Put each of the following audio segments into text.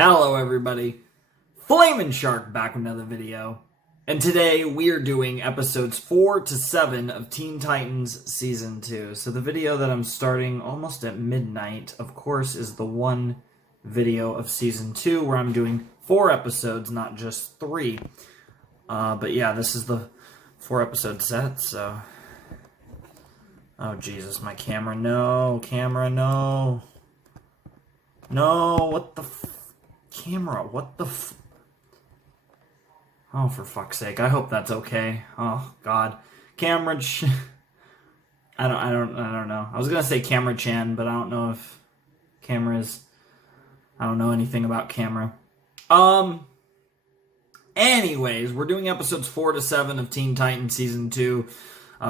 Hello everybody, TheFlamingShark back with another video, and today we are doing episodes 4 to 7 of Teen Titans Season 2. So the video that I'm starting almost at midnight, of course, is the one video of Season 2 where I'm doing 4 episodes, not just 3. But yeah, this is the 4 episode set, so... Oh Jesus, my camera, no, no. No, what the camera, what the oh, for fuck's sake, I hope that's okay. Oh, God. Camera I don't know. I was gonna say Camera Chan, but I don't know if cameras, I don't know anything about camera. Anyways, we're doing episodes 4 to 7 of Teen Titans Season 2.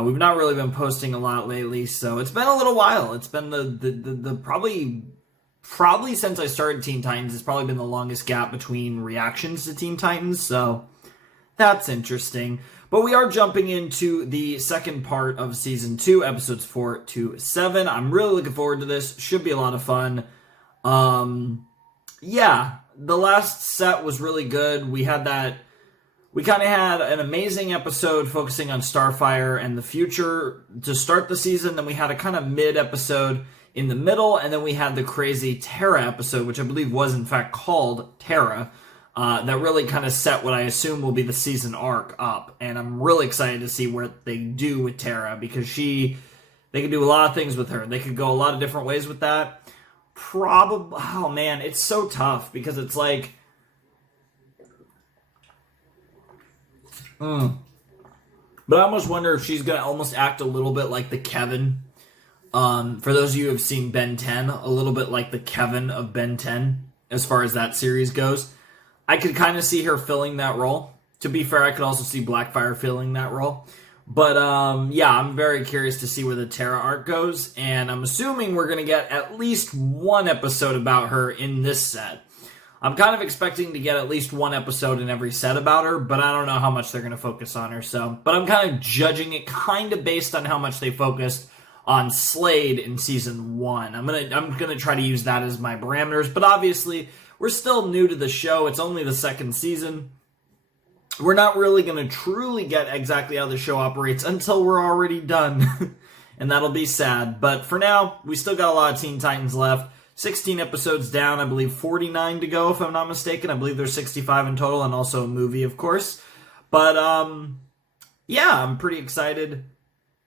We've not really been posting a lot lately, so it's been a little while. It's been the probably since I started Teen Titans, it's probably been the longest gap between reactions to Teen Titans, so that's interesting. But we are jumping into the second part of Season 2, episodes 4 to 7. I'm really looking forward to this. Should be a lot of fun. Yeah, the last set was really good. We kind of had an amazing episode focusing on Starfire and the future to start the season. Then we had a kind of mid-episode in the middle, and then we had the crazy Terra episode, which I believe was in fact called Terra, that really kind of set what I assume will be the season arc up. And I'm really excited to see what they do with Terra, because they could do a lot of things with her. They could go a lot of different ways with that. Probably, oh man, it's so tough, because it's like... But I almost wonder if she's going to almost act a little bit like the Kevin. For those of you who have seen Ben 10, a little bit like the Kevin of Ben 10, as far as that series goes. I could kind of see her filling that role. To be fair, I could also see Blackfire filling that role. But, yeah, I'm very curious to see where the Terra arc goes. And I'm assuming we're going to get at least one episode about her in this set. I'm kind of expecting to get at least one episode in every set about her, but I don't know how much they're going to focus on her. But I'm kind of judging it kind of based on how much they focused on Slade in Season 1. I'm gonna try to use that as my parameters, but obviously, we're still new to the show. It's only the second season. We're not really going to truly get exactly how the show operates until we're already done, and that'll be sad. But for now, we still got a lot of Teen Titans left. 16 episodes down, I believe 49 to go, if I'm not mistaken. I believe there's 65 in total, and also a movie, of course. But, yeah, I'm pretty excited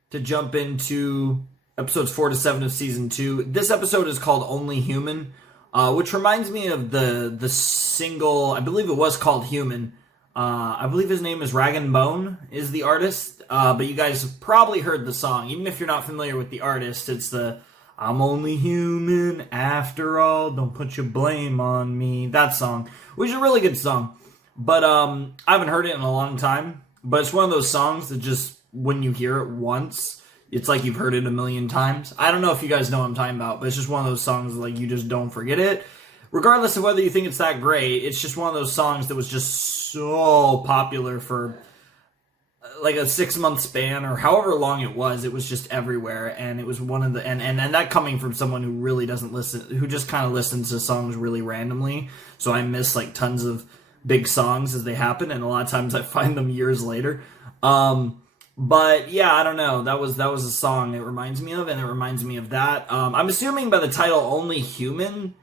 to jump into episodes 4 to 7 of Season 2. This episode is called Only Human, which reminds me of the single, I believe it was called Human. I believe his name is Rag and Bone, is the artist. But you guys have probably heard the song. Even if you're not familiar with the artist, it's the I'm only human after all, don't put your blame on me. That song, which is a really good song. But I haven't heard it in a long time. But it's one of those songs that just, when you hear it once, it's like you've heard it a million times. I don't know if you guys know what I'm talking about, but it's just one of those songs like you just don't forget it. Regardless of whether you think it's that great, it's just one of those songs that was just so popular for like a 6-month span or however long it was just everywhere. And it was one of the, and that coming from someone who really doesn't listen, who just kind of listens to songs really randomly. So I miss like tons of big songs as they happen, and a lot of times I find them years later. But yeah, I don't know. That was a song it reminds me of, and it reminds me of that. I'm assuming by the title Only Human,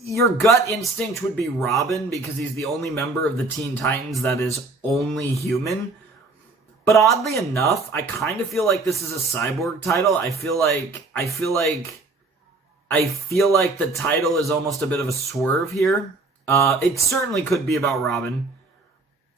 your gut instinct would be Robin, because he's the only member of the Teen Titans that is only human. But oddly enough, I kind of feel like this is a Cyborg title. I feel like the title is almost a bit of a swerve here. It certainly could be about Robin.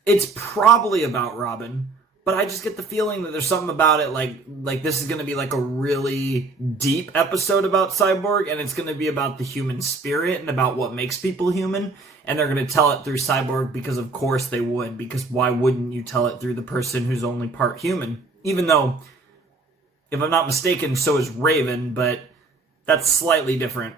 It's probably about Robin. But I just get the feeling that there's something about it, like this is going to be like a really deep episode about Cyborg, and it's going to be about the human spirit and about what makes people human, and they're going to tell it through Cyborg because of course they would, because why wouldn't you tell it through the person who's only part human? Even though, if I'm not mistaken, so is Raven, but that's slightly different.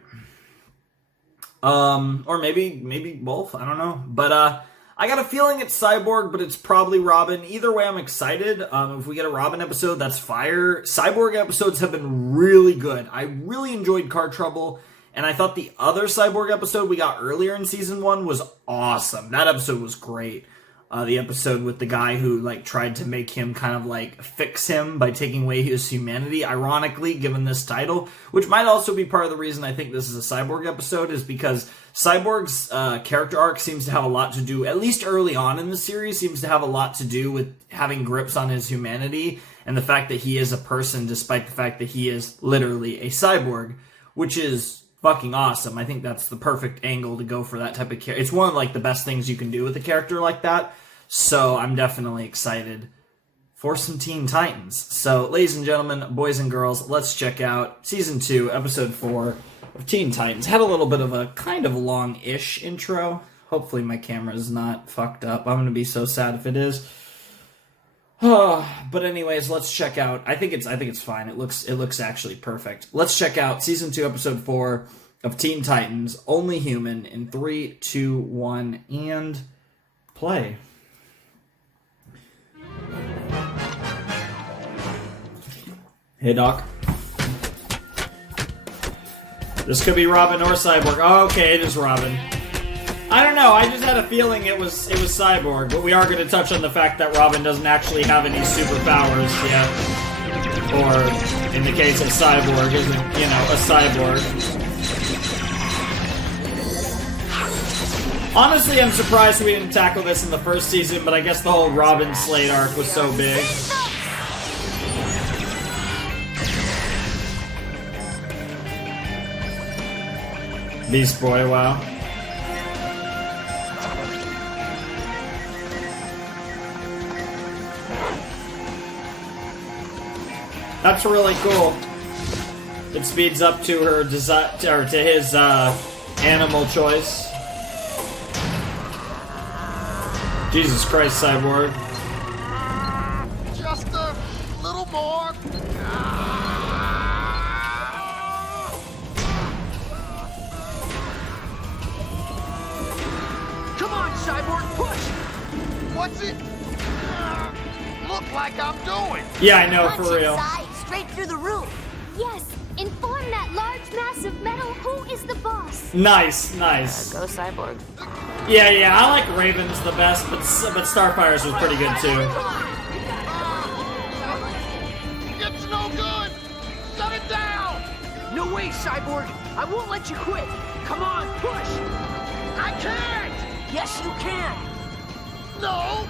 Or maybe both, I don't know. But, I got a feeling it's Cyborg, but it's probably Robin. Either way, I'm excited. If we get a Robin episode, that's fire. Cyborg episodes have been really good. I really enjoyed Car Trouble, And I thought the other Cyborg episode we got earlier in season 1 was awesome. That episode was great. The episode with the guy who like tried to make him kind of like fix him by taking away his humanity, ironically given this title, which might also be part of the reason I think this is a Cyborg episode, is because Cyborg's character arc seems to have a lot to do, at least early on in the series, seems to have a lot to do with having grips on his humanity and the fact that he is a person despite the fact that he is literally a cyborg, which is fucking awesome. I think that's the perfect angle to go for that type of character. It's one of like the best things you can do with a character like that. So I'm definitely excited for some Teen Titans. So ladies and gentlemen, boys and girls, let's check out season 2, episode 4 of Teen Titans. Had a little bit of a kind of long-ish intro. Hopefully my camera is not fucked up. I'm gonna be so sad if it is. But anyways, let's check out. I think it's fine. It looks actually perfect. Let's check out season 2, episode 4 of Teen Titans, Only Human, in 3, 2, 1, and play. Hey, Doc. This could be Robin or Cyborg. Oh, okay, it is Robin. I don't know, I just had a feeling it was Cyborg, but we are going to touch on the fact that Robin doesn't actually have any superpowers yet. Or, in the case of Cyborg, isn't, a cyborg. Honestly, I'm surprised we didn't tackle this in the first season, but I guess the whole Robin Slade arc was so big. Beast Boy, wow. That's really cool. It speeds up to her desire, or to his animal choice. Jesus Christ, Cyborg. Just a little more. Come on, Cyborg, push. What's it look like I'm doing? Yeah, I know, for real. Inside, straight through the roof. Yes, inform that large mass of metal who is the boss. Nice, nice. Go, Cyborg. Yeah, I like Ravens the best, but Starfire's was pretty good too. It's no good. Shut it down. No way, Cyborg. I won't let you quit. Come on, push. I can't. Yes, you can. No,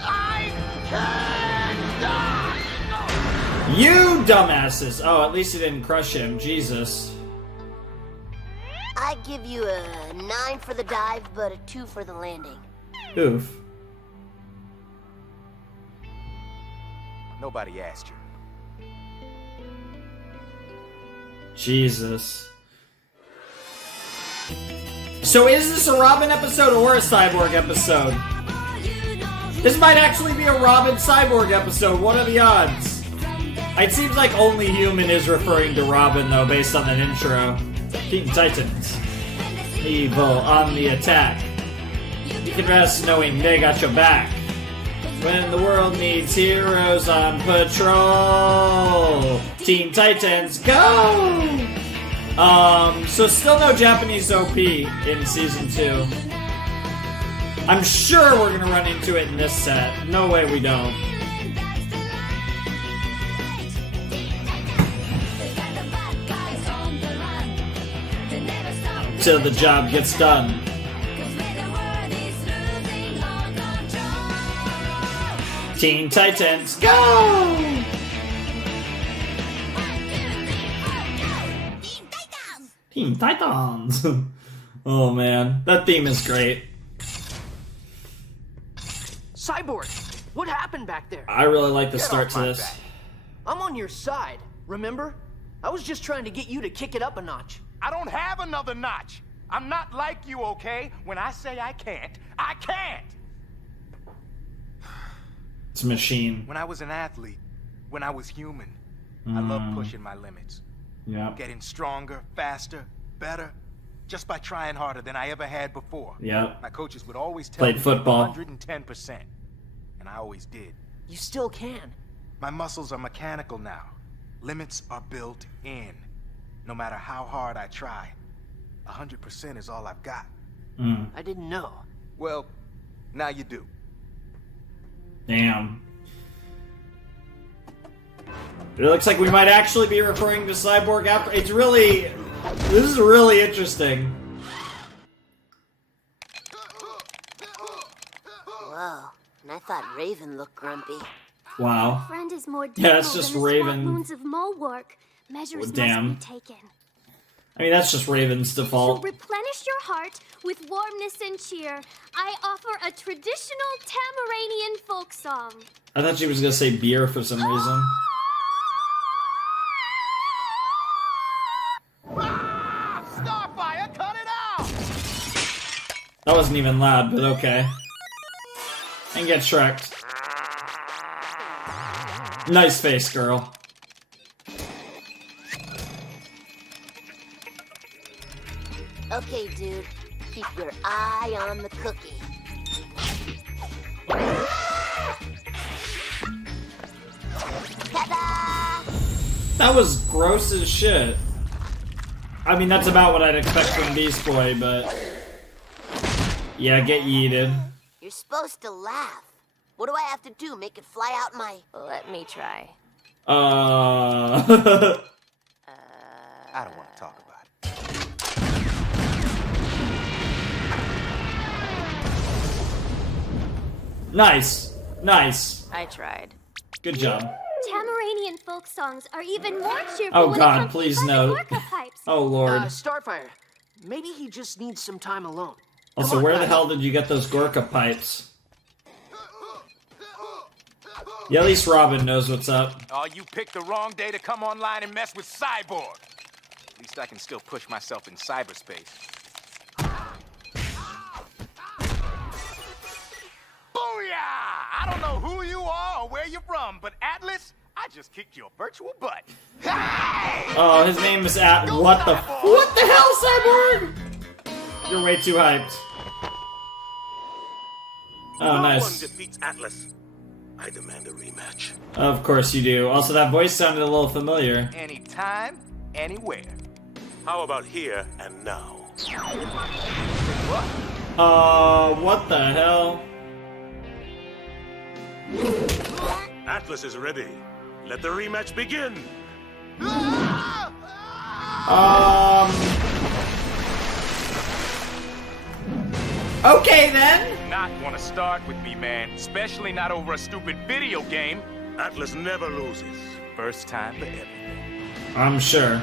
I can't. No. You dumbasses! Oh, at least he didn't crush him. Jesus. I give you a 9 for the dive, but a 2 for the landing. Oof. Nobody asked you. Jesus. So is this a Robin episode or a Cyborg episode? This might actually be a Robin Cyborg episode. What are the odds? It seems like Only Human is referring to Robin, though, based on that intro. Teen Titans. Evil on the attack. You can rest knowing they got your back. When the world needs heroes on patrol. Teen Titans, go! So still no Japanese OP in Season 2. I'm sure we're gonna run into it in this set. No way we don't. Till the job gets done. Teen Titans, go! Teen Titans! Oh man, that theme is great. Cyborg, what happened back there? I really like the Get start off to my this. back. I'm on your side, remember? I was just trying to get you to kick it up a notch. I don't have another notch. I'm not like you, okay? When I say I can't, I can't. It's a machine. When I was an athlete, when I was human, I loved pushing my limits. Yep. Getting stronger, faster, better, just by trying harder than I ever had before. Yep. My coaches would always tell Played me football. 110%, and I always did. You still can. My muscles are mechanical now. Limits are built in. No matter how hard I try, 100% is all I've got. I didn't know. Well, now you do. Damn. It looks like we might actually be referring to Cyborg after. It's really. This is really interesting. Whoa, and I thought Raven looked grumpy. Wow. Friend is more Yeah, it's difficult just than the Raven. swamp moons of mole work. Measures Damn. must be taken. I mean, that's just Raven's To default. replenish your heart with warmness and cheer, I offer a traditional Tamaranian folk song. I thought she was gonna say beer for some reason. Starfire, cut it out! That wasn't even loud, but okay. And get Shrek'd. Nice face, girl. Okay, dude, keep your eye on the cookie. Ta-da! That was gross as shit. I mean, that's about what I'd expect from Beast Boy, but... Yeah, get yeeted. You're supposed to laugh. What do I have to do? Make it fly out my... Let me try. I don't want to talk about it. Nice. Nice. I tried. Good job. Tamaranian folk songs are even more cheerful Oh when god, it comes please to no. Gorka pipes. Oh lord. Starfire, maybe he just needs some time alone. Also, Come on, where the guys. hell did you get those Gorka pipes? Yeah, at least Robin knows what's up. Oh, you picked the wrong day to come online and mess with Cyborg. At least I can still push myself in cyberspace. Booyah! I don't know who you are or where you're from, but Atlas, I just kicked your virtual butt. Oh, his name is What the hell, Cyborg? You're way too hyped. Oh, No one nice. defeats Atlas. I demand a rematch. Of course you do. Also, that voice sounded a little familiar. Anytime, anywhere. How about here and now? What the hell? Atlas is ready. Let the rematch begin. Okay then. Not want to start with me, man. Especially not over a stupid video game. Atlas never loses. First time for everything. I'm sure.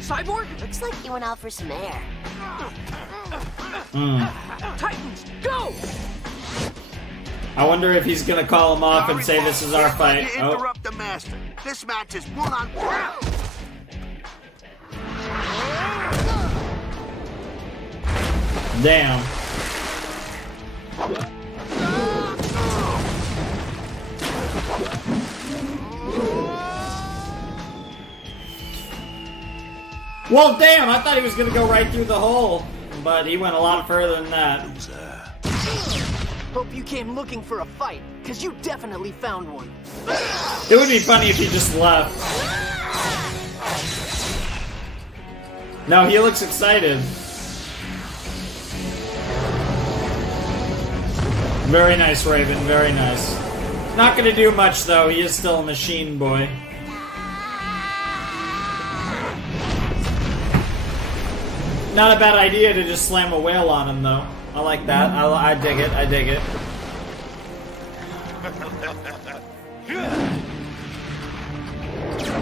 Cyborg? Looks like you went out for some air. Titans, go! I wonder if he's gonna call him off and say this is our fight. You Oh, interrupt the master. This match is one-on-one. damn. Well, damn, I thought he was gonna go right through the hole, but he went a lot further than that. Hope you came looking for a fight, because you definitely found one. It would be funny if he just left. No, he looks excited. Very nice, Raven, very nice. Not gonna do much, though. He is still a machine boy. Not a bad idea to just slam a whale on him, though. I like that. I dig it. I dig it.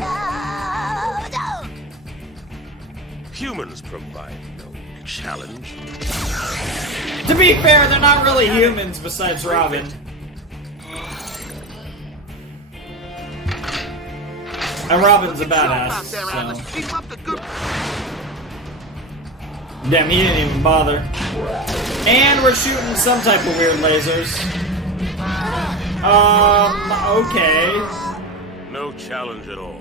No! Humans provide no challenge. To be fair, they're not really humans besides Robin. And Robin's a badass, so... Keep up the good. Damn, he didn't even bother. And we're shooting some type of weird lasers. Okay. No challenge at all.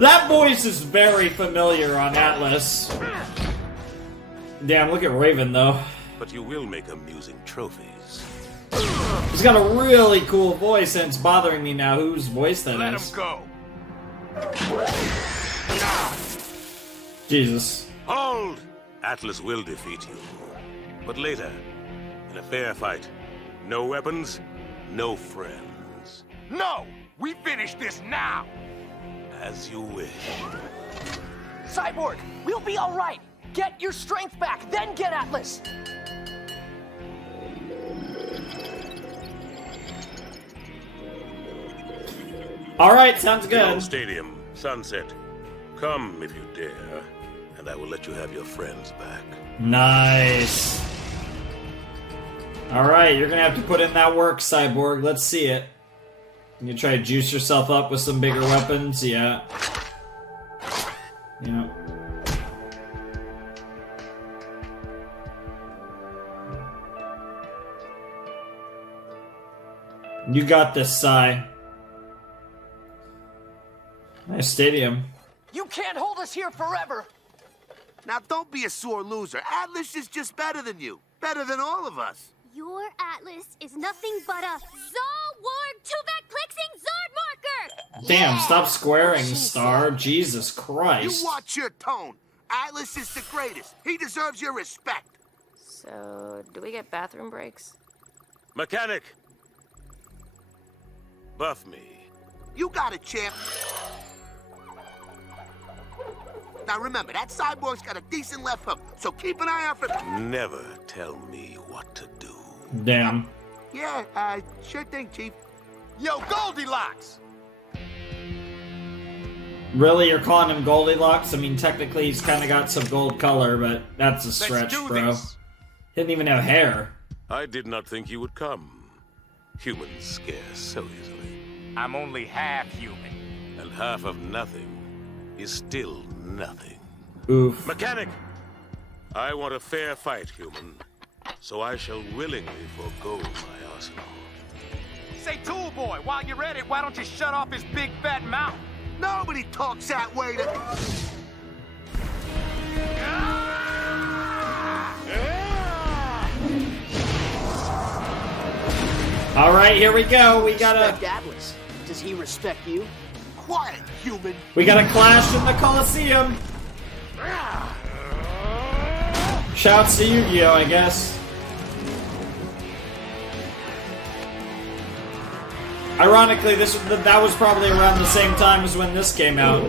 That voice is very familiar on Atlas. Damn, look at Raven though. But you will make amusing trophies. He's got a really cool voice, and it's bothering me now whose voice that Let is. him go. Jesus. Hold! Atlas will defeat you. But later, in a fair fight. No weapons, no friends. No! We finish this now! As you wish. Cyborg, we'll be all right. Get your strength back, then get Atlas. Alright, sounds The old good. stadium, sunset. Come if you dare, and I will let you have your friends back. Nice. Alright, you're gonna have to put in that work, Cyborg. Let's see it. You try to juice yourself up with some bigger weapons? Yeah. Yeah. You got this, Cy. Nice stadium. You can't hold us here forever. Now, don't be a sore loser. Atlas is just better than you. Better than all of us. Your Atlas is nothing but a Zolwarg Tuvek-Plixing Zord marker! Damn, Yeah, stop squaring, she Star. said. Jesus You Christ. watch your tone. Atlas is the greatest. He deserves your respect. So, do we get bathroom breaks? Mechanic! Buff me. You got it, champ. Now remember, that cyborg's got a decent left hook, so keep an eye out for... Never tell me what to do. Damn. Yeah, sure thing, Chief. Yo, Goldilocks! Really, you're calling him Goldilocks? I mean, technically he's kind of got some gold color, but that's a Let's stretch, do bro. this. He didn't even have hair. I did not think you would come. Humans scare so easily. I'm only half human. And half of nothing is still nothing. Oof. Mechanic! I want a fair fight, human. So I shall willingly forego my arsenal. Say, Tool Boy, while you're at it, why don't you shut off his big fat mouth? Nobody talks that way to... Alright, here we go. We Respect gotta Atlas. Does he respect you? Quiet, human. clash in the Coliseum. Shouts to Yu-Gi-Oh, I guess. Ironically, that was probably around the same time as when this came out.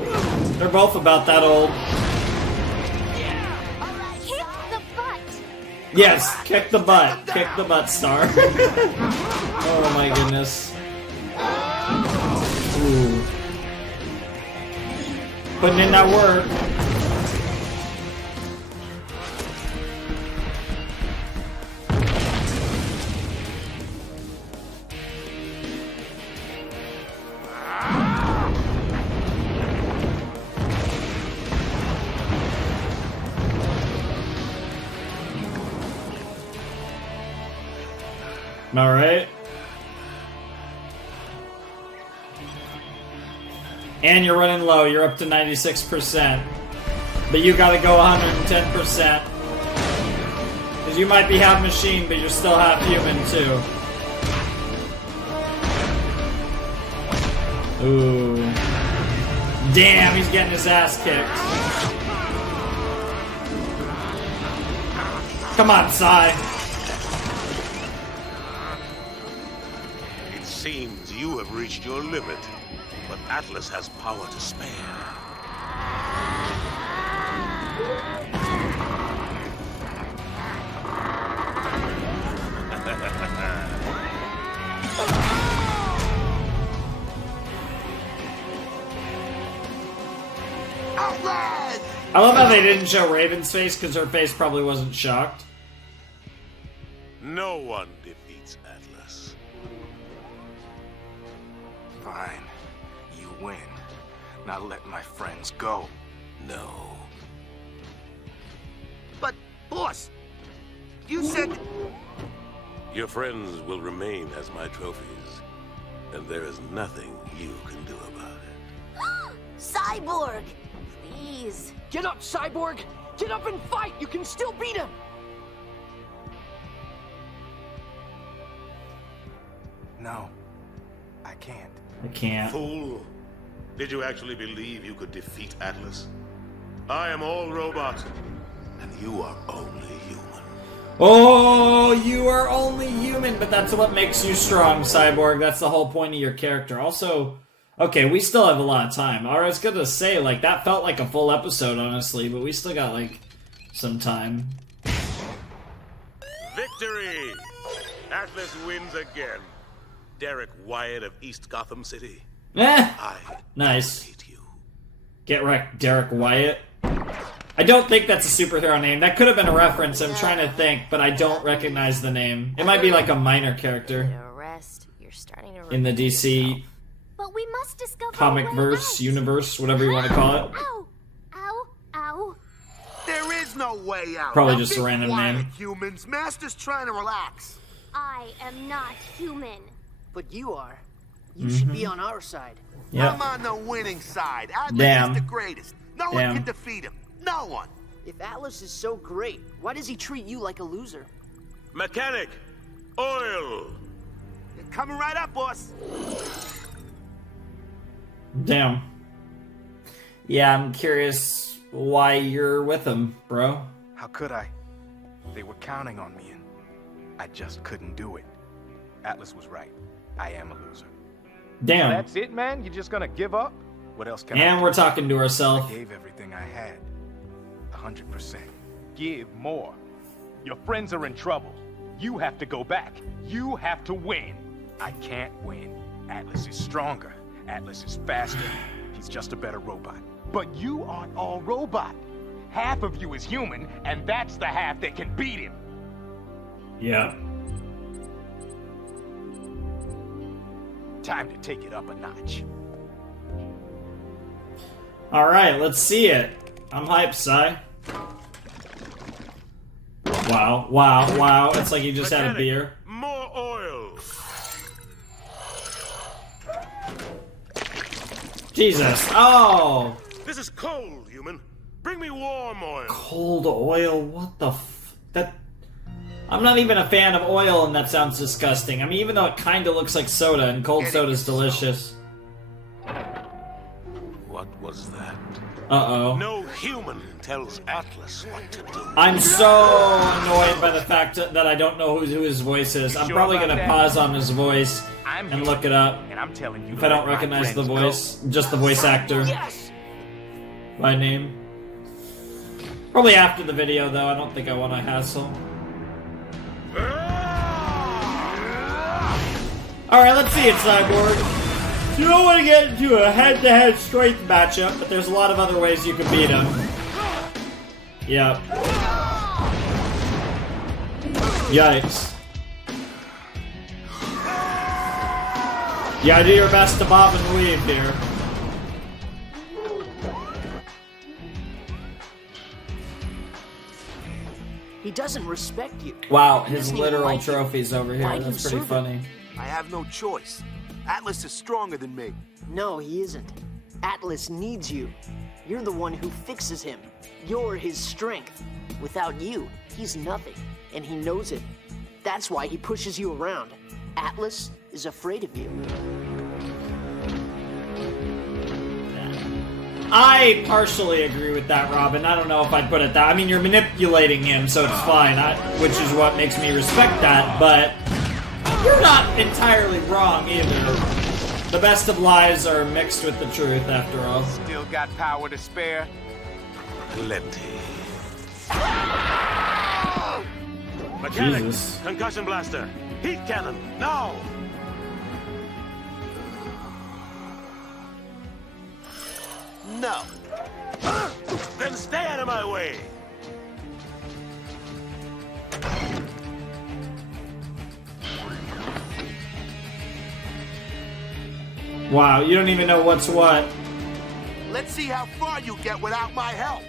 They're both about that old. Kick the butt! Yes, kick the butt. Kick the butt, Star. Oh my goodness. Ooh. Putting in that work. Alright. And you're running low, you're up to 96%. But you gotta go 110%. Because you might be half machine, but you're still half human too. Ooh. Damn, he's getting his ass kicked. Come on, Sai. It seems you have reached your limit, but Atlas has power to spare. Atlas! I love how they didn't show Raven's face because her face probably wasn't shocked. No one defeats Atlas. Fine. You win. Now let my friends go. No. But, boss, you said... Your friends will remain as my trophies. And there is nothing you can do about it. Cyborg! Please. Get up, Cyborg! Get up and fight! You can still beat him! No, I can't. I can't. Fool! Did you actually believe you could defeat Atlas? I am all robot, and you are only human. Oh, you are only human, but that's what makes you strong, Cyborg. That's the whole point of your character. Also, okay, we still have a lot of time. I was gonna say, like, that felt like a full episode, honestly, but we still got, like, some time. Victory! Atlas wins again. Derek Wyatt of East Gotham City. I Nice. hate you. Get wrecked, Derek Wyatt. I don't think that's a superhero name. That could have been a reference. I'm trying to think, but I don't recognize the name. It might be like a minor character Arrest. You're starting to in the DC But we must discover comic a way verse, out. universe, whatever you want to call it. Ow! Ow! Ow! There is no way out. Probably Now just a be random quiet, name. Humans, Master's trying to relax. I am not human. But you are. You should be on our side. Yep. I'm on the winning side. Atlas Damn. is the greatest. No Damn. one can defeat him. No one. If Atlas is so great, why does he treat you like a loser? Mechanic! Oil! You're coming right up, boss. Damn. Yeah, I'm curious why you're with him, bro. How could I? They were counting on me and I just couldn't do it. Atlas was right. I am a loser. Damn. That's it, man? You're just gonna give up? What else can I And do? we're talking to I ourselves. gave everything I had. 100%. Give more. Your friends are in trouble. You have to go back. You have to win. I can't win. Atlas is stronger. Atlas is faster. He's just a better robot. But you aren't all robot. Half of you is human, and that's the half that can beat him. Yeah. Time to take it up a notch. Alright, let's see it. I'm hyped, Cy. Wow, wow, wow. It's like you just had a Mechanic, beer. More oil! Jesus. Oh! This is cold, human. Bring me warm oil. Cold oil? What the that... I'm not even a fan of oil, and that sounds disgusting. I mean, even though it kind of looks like soda, and cold soda's delicious. What was that? Uh-oh. No human tells Atlas what to do. I'm so annoyed by the fact that I don't know who his voice is. I'm sure probably about gonna that? pause on his voice I'm and human, look it up. and I'm telling you If to I don't let my recognize the friends voice, just the voice actor Yes! by name. Probably after the video, though. I don't think I want to hassle. Alright, let's see it, Cyborg. You don't want to get into a head-to-head strength matchup, but there's a lot of other ways you can beat him. Yep. Yikes. You gotta do your best to bob and weave here. He doesn't respect you. Wow, He his doesn't even literal like you. trophies over here. Why do you That's pretty serve funny. him? I have no choice. Atlas is stronger than me. No, he isn't. Atlas needs you. You're the one who fixes him. You're his strength. Without you, he's nothing, and he knows it. That's why he pushes you around. Atlas is afraid of you. I partially agree with that, Robin. I don't know if I'd put it that. I mean, you're manipulating him, so it's fine, which is what makes me respect that, but you're not entirely wrong either. The best of lies are mixed with the truth, after all. Still got power to spare? Plenty. Mechanic, Jesus. concussion blaster, heat cannon, now! No. Then stay out of my way! Wow, you don't even know what's what. Let's see how far you get without my help.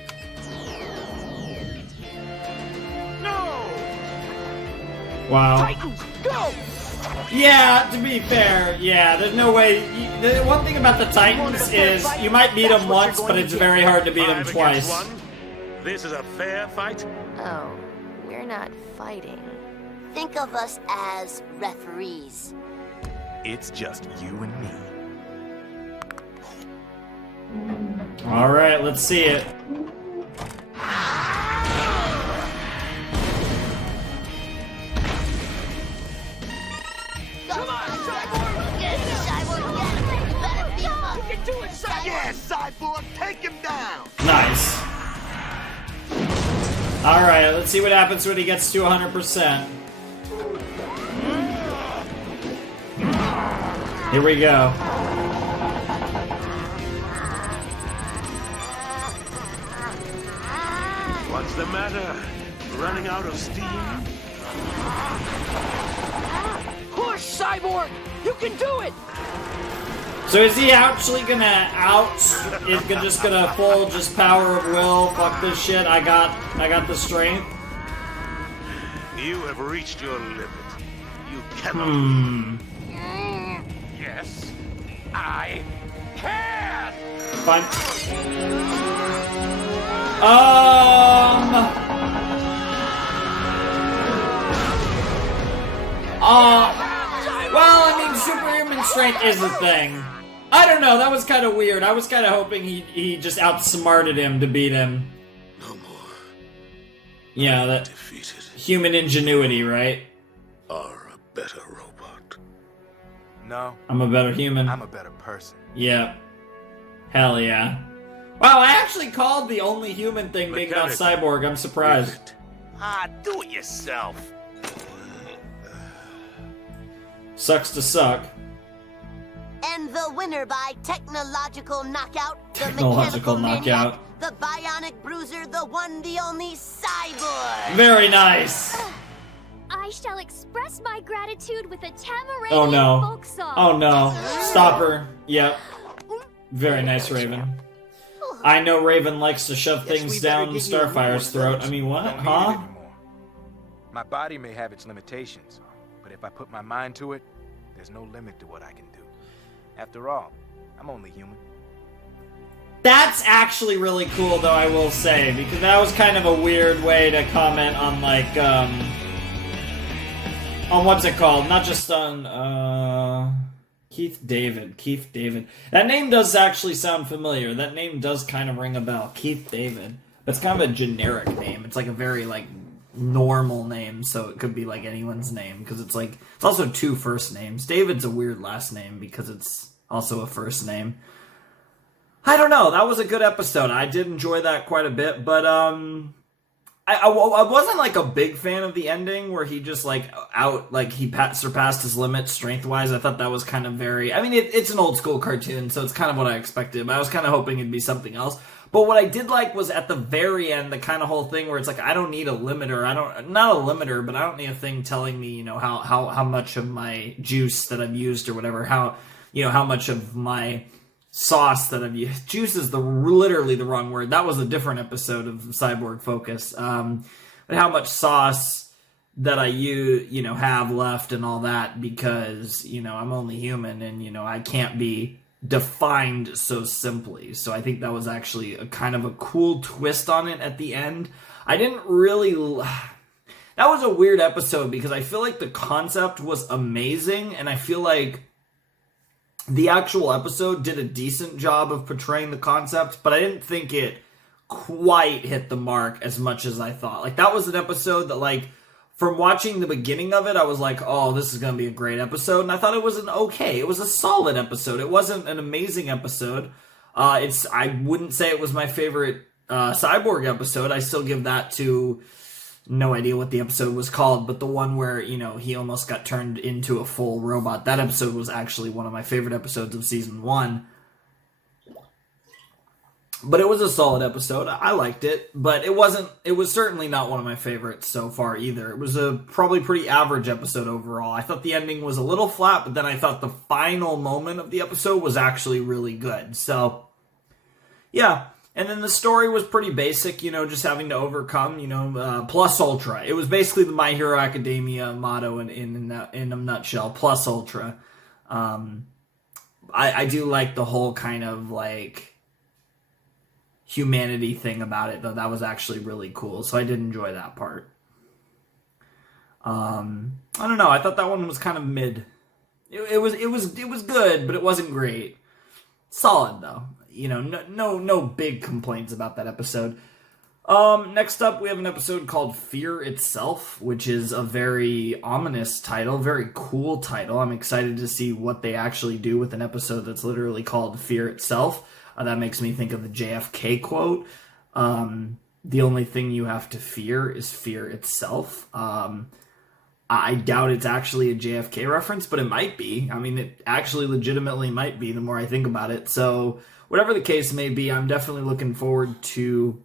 No! Wow. Titans, go! Yeah, to be fair, yeah, there's no way. The one thing about the Titans is you might beat them once, but it's very hard to beat them twice. One. This is a fair fight. Oh, we're not fighting. Think of us as referees. It's just you and me. Alright, let's see it. Come on, Cyborg! Get it, Cyborg! Get it! You better beat him up! You can do it, Cyborg! Yeah, Cyborg, take him down. Nice. Alright, let's see what happens when he gets to 100%. Here we go. What's the matter? Running out of steam? Push, Cyborg! You can do it! So is he actually gonna just gonna full just power of will? Fuck this shit. I got the strength. You have reached your limit. You cannot. Yes, I can! Fine. Well, I mean, superhuman strength is a thing. I don't know, that was kind of weird. I was kind of hoping he just outsmarted him to beat him. No more. Yeah, that Defeated. human ingenuity, right? Are a better robot. No, I'm a better human. I'm a better person. Yeah. Hell yeah. Wow, I actually called the only human thing being about Mechanic. Cyborg. I'm surprised. Ah, do it yourself. Sucks to suck. And the winner by technological knockout, the Technological mechanical knockout. maniac, the bionic bruiser, the one, the only Cyborg. Very nice. I shall express my gratitude with a Tamaranian Oh no. folk song. Oh no. Stop her. Yep. Very nice, Raven. I know Raven likes to shove Guess things we better down get you a new Starfire's one of throat. those. I mean, what? Don't need it Huh? anymore. My body may have its limitations, but if I put my mind to it, there's no limit to what I can do. After all, I'm only human. That's actually really cool, though, I will say, because that was kind of a weird way to comment on, like, on what's it called? Not just on, Keith David. That name does actually sound familiar. That name does kind of ring a bell. Keith David. But it's kind of a generic name. It's like a very, like, normal name, so it could be, like, anyone's name, because it's, like, it's also two first names. David's a weird last name, because it's also a first name. I don't know. That was a good episode. I did enjoy that quite a bit, but, I wasn't, like, a big fan of the ending where he just, like, he surpassed his limit strength-wise. I thought that was kind of very... I mean, it's an old-school cartoon, so it's kind of what I expected, but I was kind of hoping it'd be something else. But what I did like was at the very end, the kind of whole thing where it's like, I don't need a limiter. Not a limiter, but I don't need a thing telling me, you know, how much of my juice that I've used or whatever, how much of my sauce that I've used. Juice is literally the wrong word. That was a different episode of Cyborg Focus. But how much sauce that I have left and all that, because, you know, I'm only human and, you know, I can't be defined so simply. So I think that was actually a kind of a cool twist on it at the end. I didn't really... That was a weird episode because I feel like the concept was amazing, and I feel like the actual episode did a decent job of portraying the concept, but I didn't think it quite hit the mark as much as I thought. Like, that was an episode that, like, from watching the beginning of it, I was like, oh, this is going to be a great episode, and I thought it was it was a solid episode. It wasn't an amazing episode. I wouldn't say it was my favorite Cyborg episode. I still give that to... No idea what the episode was called, but the one where, you know, he almost got turned into a full robot. That episode was actually one of my favorite episodes of season 1. But it was a solid episode. I liked it, but it was certainly not one of my favorites so far either. It was a probably pretty average episode overall. I thought the ending was a little flat, but then I thought the final moment of the episode was actually really good. So, yeah. And then the story was pretty basic, just having to overcome, plus ultra. It was basically the My Hero Academia motto in a nutshell, plus ultra. I do like the whole kind of like humanity thing about it, though. That was actually really cool, so I did enjoy that part. I don't know. I thought that one was kind of mid. It was good, but it wasn't great. Solid though. No big complaints about that episode. Next up, we have an episode called Fear Itself, which is a very ominous title, very cool title. I'm excited to see what they actually do with an episode that's literally called Fear Itself. That makes me think of the JFK quote. The only thing you have to fear is fear itself. I doubt it's actually a JFK reference, but it might be. I mean, it actually legitimately might be the more I think about it. So whatever the case may be, I'm definitely looking forward to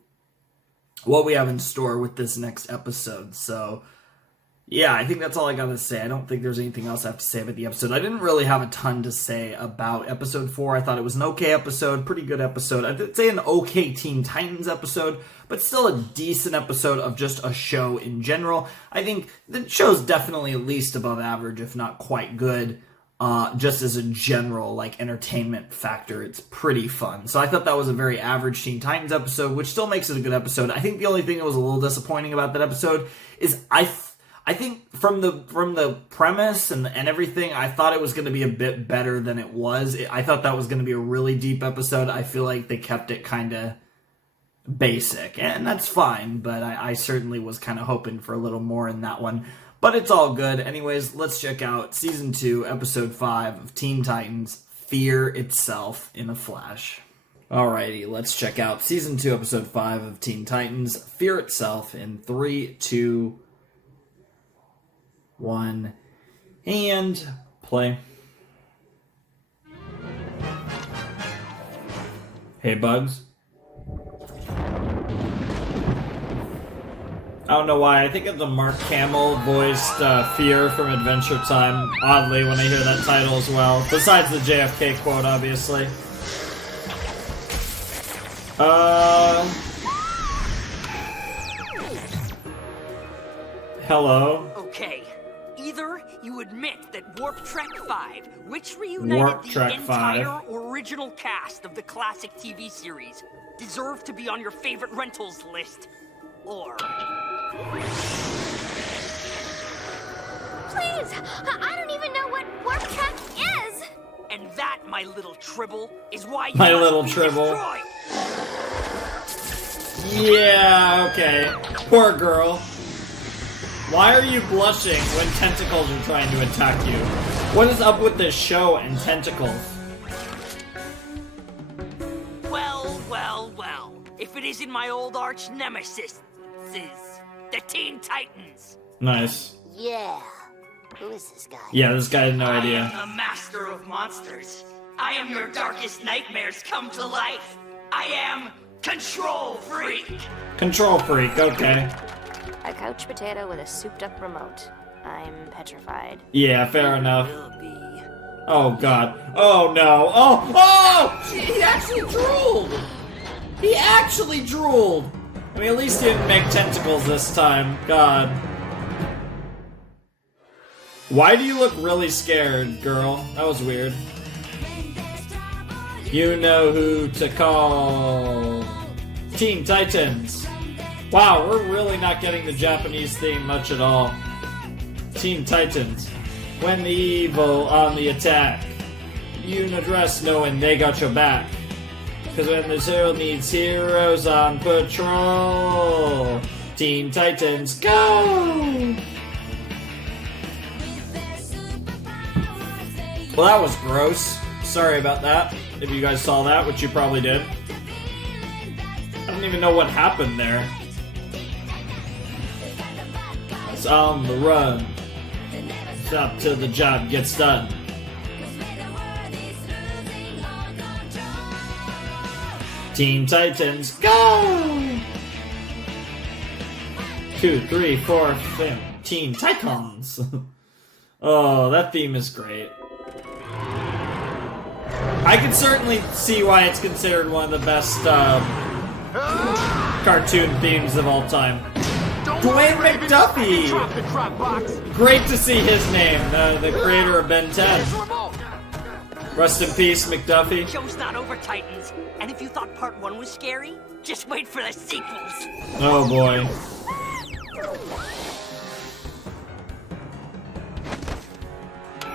what we have in store with this next episode. So yeah, I think that's all I got to say. I don't think there's anything else I have to say about the episode. I didn't really have a ton to say about episode 4. I thought it was an okay episode, pretty good episode. I'd say an okay Teen Titans episode, but still a decent episode of just a show in general. I think the show's definitely at least above average, if not quite good. Just as a general, like, entertainment factor, it's pretty fun. So I thought that was a very average Teen Titans episode, which still makes it a good episode. I think the only thing that was a little disappointing about that episode is I think from the premise and everything, I thought it was going to be a bit better than it was. I thought that was going to be a really deep episode. I feel like they kept it kind of basic, and that's fine, but I certainly was kind of hoping for a little more in that one. But it's all good. Anyways, let's check out Season 2, Episode 5 of Teen Titans, Fear Itself in a Flash. Alrighty, let's check out Season 2, Episode 5 of Teen Titans, Fear Itself in 3, 2, 1, and play. Hey, Bugs. I don't know why. I think of the Mark Hamill voiced Fear from Adventure Time, oddly, when I hear that title as well. Besides the JFK quote, obviously. Hello? Okay. Either you admit that Warp Trek 5, which reunited the entire original cast of the classic TV series, deserved to be on your favorite rentals list, or... Please! I don't even know what Warp Trek is! And that, my little Tribble, is why you my little Tribble. Yeah, okay. Poor girl. Why are you blushing when tentacles are trying to attack you? What is up with this show and tentacles? Well. If it isn't my old arch nemesis, the Teen Titans. Nice. Yeah. Who is this guy? Yeah, this guy has no idea. I am the master of monsters. I am your darkest nightmares come to life. I am Control Freak. Control Freak, okay. A couch potato with a souped-up remote. I'm petrified. Yeah, fair enough. Oh, God. Oh, no. Oh! He actually drooled! He actually drooled! I mean, at least he didn't make tentacles this time. God. Why do you look really scared, girl? That was weird. You know who to call. Teen Titans. Wow, we're really not getting the Japanese theme much at all. Teen Titans. When the evil on the attack. You address knowing they got your back. Cause when the hero needs heroes on patrol. Teen Titans, go! Well, that was gross. Sorry about that. If you guys saw that, which you probably did. I don't even know what happened there. It's on the run. Stop till the job gets done. Teen Titans, go! 2, 3, 4, 5. Teen Titans. Oh, that theme is great. I can certainly see why it's considered one of the best cartoon themes of all time. Dwayne McDuffie! Great to see his name, the creator of Ben 10. Rest in peace, McDuffie. Show's not over, Titans. And if you thought part 1 was scary, just wait for the sequels. Oh boy.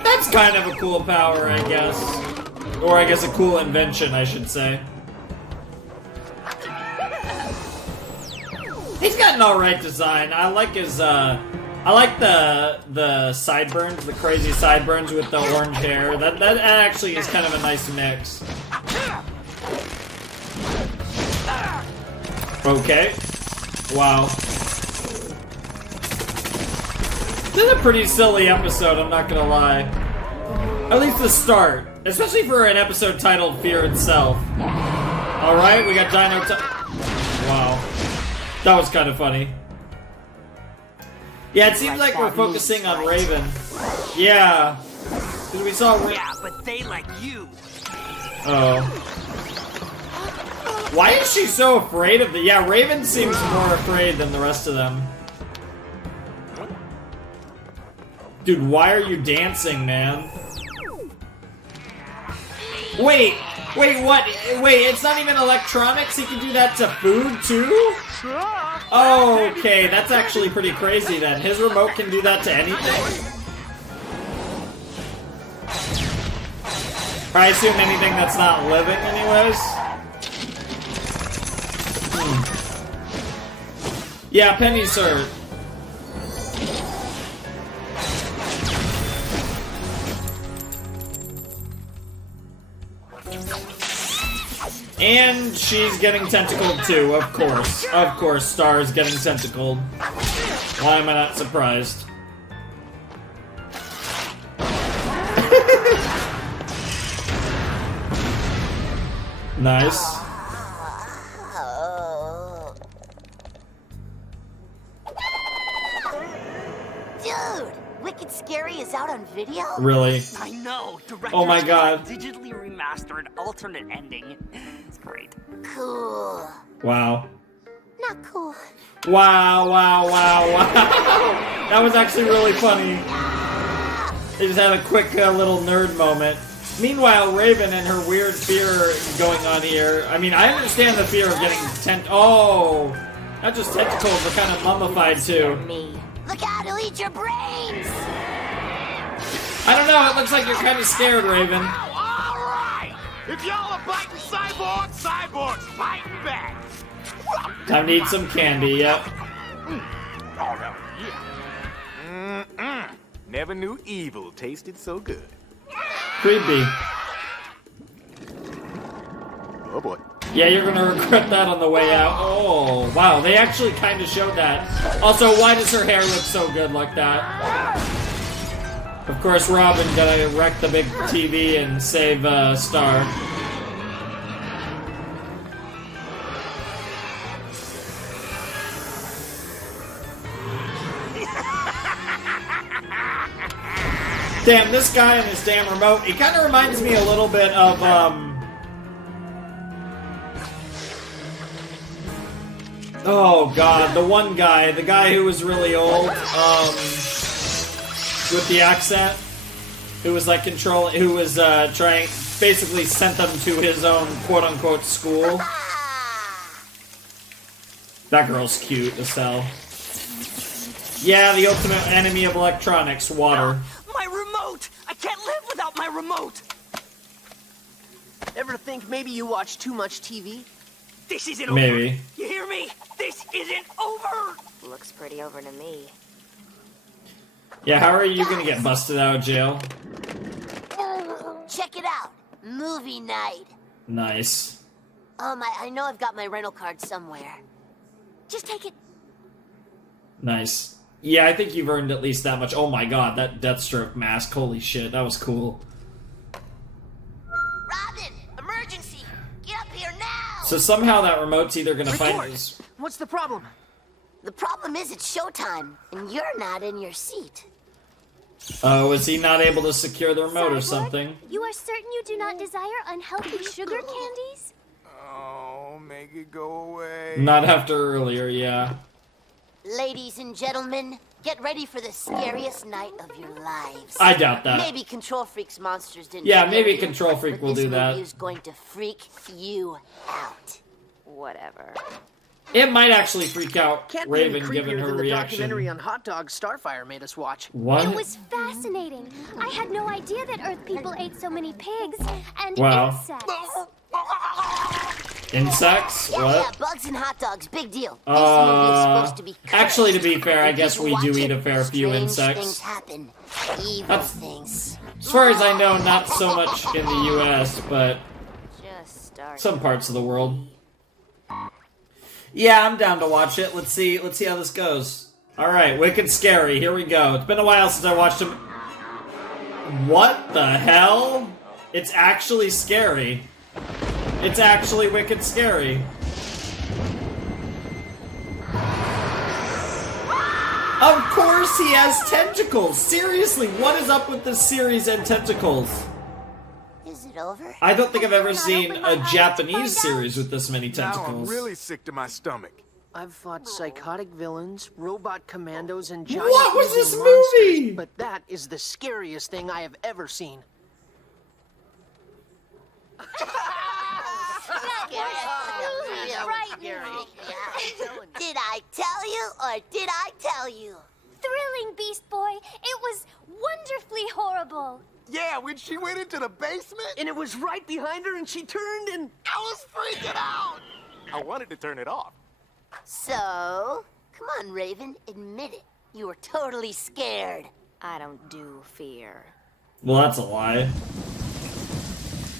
That's kind of a cool power, I guess. Or I guess a cool invention, I should say. He's got an alright design. I like his, I like the sideburns, the crazy sideburns with the orange hair. That actually is kind of a nice mix. Okay. Wow. This is a pretty silly episode, I'm not gonna lie. At least the start. Especially for an episode titled Fear Itself. Alright, we got Dino Wow. That was kind of funny. Yeah, it seems like we're focusing on Raven. Yeah. Because we saw Yeah, but they like you. Oh. Why is she so afraid of the... Yeah, Raven seems more afraid than the rest of them. Dude, why are you dancing, man? Wait, what? Wait, it's not even electronics? He can do that to food, too? Oh, okay, that's actually pretty crazy, then. His remote can do that to anything? I assume anything that's not living, anyways? Yeah, Penny's hurt. And she's getting tentacled too, of course. Of course, Star's getting tentacled. Why am I not surprised? Nice. Dude, Wicked Scary is out on video? Really? I know. Oh my god. Digitally remastered alternate ending. It's great. Cool. Wow. Not cool. Wow. That was actually really funny. They just had a quick little nerd moment. Meanwhile, Raven and her weird fear going on here. I mean, I understand the fear of getting Oh! Not just tentacles, they're kind of mummified too. Look out, he'll eat your brains! I don't know, it looks like you're kind of scared, Raven. Alright! If y'all are biting cyborgs, cyborgs fighting back! Time to eat some candy, yep. Oh, no, yeah. Never knew evil tasted so good. Creepy. Oh boy. Yeah, you're gonna regret that on the way out. Oh, wow, they actually kind of showed that. Also, why does her hair look so good like that? Of course, Robin gonna wreck the big TV and save Star. Damn, this guy and his damn remote, he kind of reminds me a little bit of, oh god, the one guy, the guy who was really old, with the accent, who was like controlling, who was trying, basically sent them to his own quote-unquote school. That girl's cute as hell. Yeah, the ultimate enemy of electronics, water. My remote! I can't live without my remote! Ever think maybe you watch too much TV? This isn't over. Maybe. You hear me? This isn't over! Looks pretty over to me. Yeah, how are you gonna get busted out of jail? Check it out. Movie night. Nice. I know I've got my rental card somewhere. Just take it. Nice. Yeah, I think you've earned at least that much. Oh my god, that Deathstroke mask. Holy shit, that was cool. Robin, emergency! Get up here now! So somehow that remote's either gonna find us. What's the problem? The problem is it's showtime, and you're not in your seat. Oh, is he not able to secure the remote or Cyborg, something? You are certain you do not desire unhealthy sugar candies? Oh, make it go away. Not after earlier, yeah. Ladies and gentlemen, get ready for the scariest night of your lives. I doubt that. Maybe Control Freak's monsters didn't. Yeah, scare maybe you, Control Freak but will do that. This movie is going to freak you out. Whatever. It might actually freak out Can't be any Raven given creepier her than the documentary reaction. on hot dogs Starfire made us watch. What? It was fascinating. I had no idea that Earth people ate so many pigs and Wow. insects. Insects? Yeah, What? bugs and hot dogs, big deal. This movie is supposed to be cursed. Actually, to be fair, I When guess people we do watch eat a it, fair few strange insects. Things happen. Evil That's- things. As far as I know, not so much in the US, but Just start. some parts of the world. Yeah, I'm down to watch it. Let's see how this goes. Alright, Wicked Scary, here we go. It's been a while since I watched him. What the hell? It's actually scary. It's actually wicked scary. Of course he has tentacles! Seriously, what is up with this series and tentacles? Is it over? I don't think I've ever seen a Japanese series with this many Now I'm tentacles. really sick to my stomach. I've fought psychotic villains, robot commandos, and giant What was evil this monsters, movie? but that is the scariest thing I have ever seen. Did I tell you or did I tell you? Thrilling, Beast Boy. It was wonderfully horrible. Yeah, when she went into the basement, And it was right behind her, and she turned and... I was freaking out. I wanted to turn it off. So, come on, Raven, admit it. You were totally scared. I don't do fear. Well, that's a lie.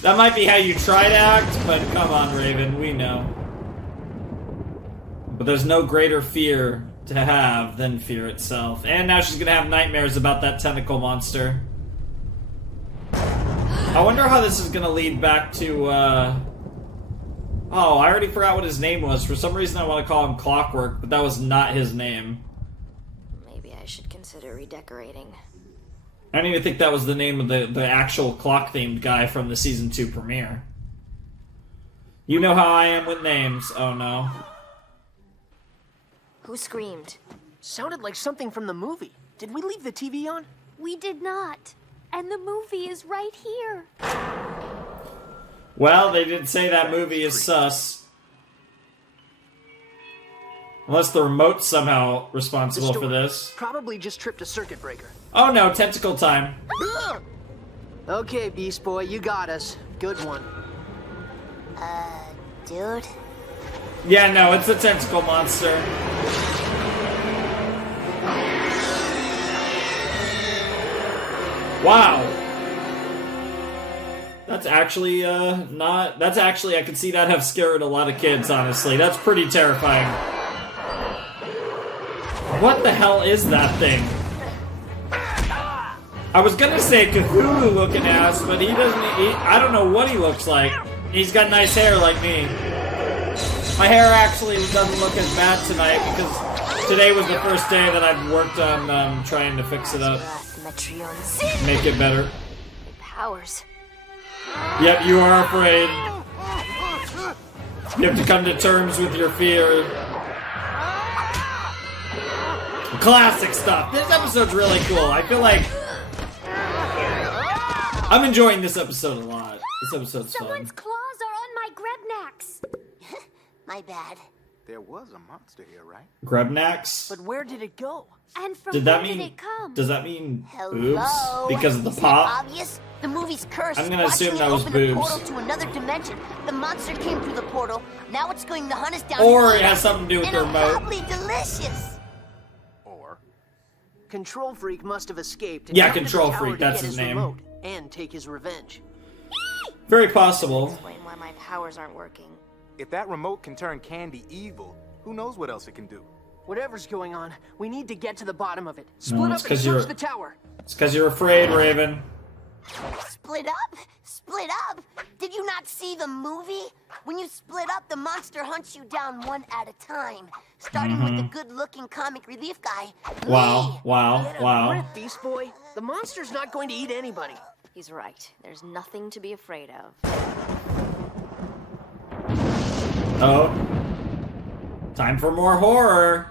That might be how you try to act, but come on, Raven, we know. But there's no greater fear to have than fear itself. And now she's gonna have nightmares about that tentacle monster. I wonder how this is gonna lead back to, Oh, I already forgot what his name was. For some reason I want to call him Clockwork, but that was not his name. Maybe I should consider redecorating. I don't even think that was the name of the actual clock-themed guy from the Season 2 premiere. You know how I am with names. Oh, no. Who screamed? Sounded like something from the movie. Did we leave the TV on? We did not. And the movie is right here. Well, they did say that movie is sus. Unless the remote's somehow responsible for this. Probably just tripped a circuit breaker. Oh no, tentacle time. Okay, Beast Boy, you got us. Good one. Dude? Yeah, no, it's a tentacle monster. Wow. That's actually, that's actually, I could see that have scared a lot of kids, honestly. That's pretty terrifying. What the hell is that thing? I was gonna say Cthulhu-looking ass, but he doesn't, I don't know what he looks like. He's got nice hair like me. My hair actually doesn't look as bad tonight because today was the first day that I've worked on trying to fix it up. Make it better. Powers. Yep, you are afraid. You have to come to terms with your fear. Classic stuff. This episode's really cool. I feel like I'm enjoying this episode a lot. This episode's Someone's fun. claws are on my Grebnax. My bad. There was a monster here, right? Grebnax? But where did it go? And from Did that where mean? did it come? Does that mean Hello? boobs? Because of the Isn't pop? it obvious? The movie's cursed. I'm gonna Watching assume it that was open boobs. a portal to another dimension. The monster came through the portal. Now it's going to hunt us down. Or and it eat has us. something to do with And the I'm remote. probably delicious. Or Control Freak must have escaped. and Yeah, come to the Control tower Freak, to that's get his name. remote and take his revenge. Very possible. Explain why my powers aren't working. if that remote can turn Candy evil, who knows what else it can do? Whatever's going on, we need to get to the bottom of it. No, Split it's up 'cause and you're- search the tower. It's because you're afraid, Raven. Split up? Split up? Did you not see the movie? When you split up, the monster hunts you down one at a time. Starting with the good-looking comic relief guy. Wow, me. wow, Get a wow. grip, Beast Boy. The monster's not going to eat anybody. He's right. There's nothing to be afraid of. Oh. Time for more horror.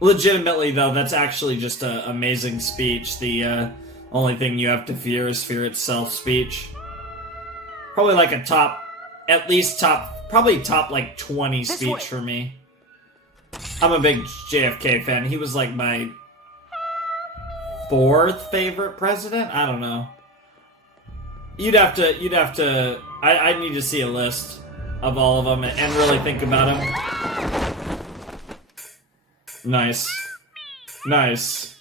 Legitimately, though, that's actually just an amazing speech. The only thing you have to fear is fear itself speech. Probably like a top, at least probably top like 20 speech for me. I'm a big JFK fan. He was like my 4th favorite president? I don't know. You'd have to, I need to see a list of all of them and really think about them. Nice. Nice.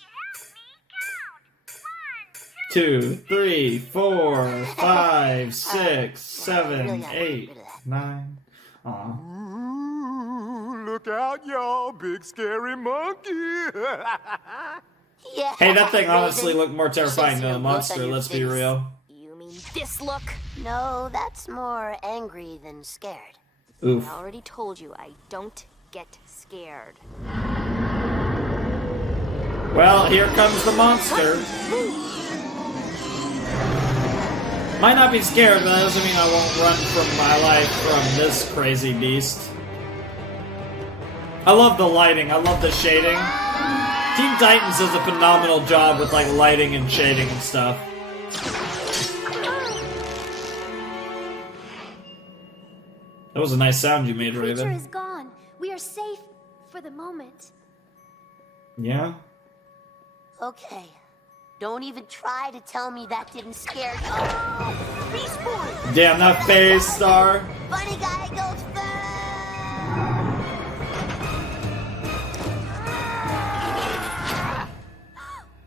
2, 3, 4, 5, 6, 7, 8, 9. Aw. Look out, y'all, big scary monkey. Yeah. Hey, that thing honestly looked more terrifying than the monster, let's be real. You mean this look? No, that's more angry than scared. Oof. I already told you I don't get scared. Well, here comes the monster. Might not be scared, but that doesn't mean I won't run from my life from this crazy beast. I love the lighting, I love the shading. Teen Titans does a phenomenal job with like lighting and shading and stuff. That was a nice sound you made, The creature Raven. is gone. We are safe for the moment. Yeah? Okay. Don't even try to tell me that didn't scare you. Oh, Beast Boy! Damn, that face, Star. Funny guy goes first!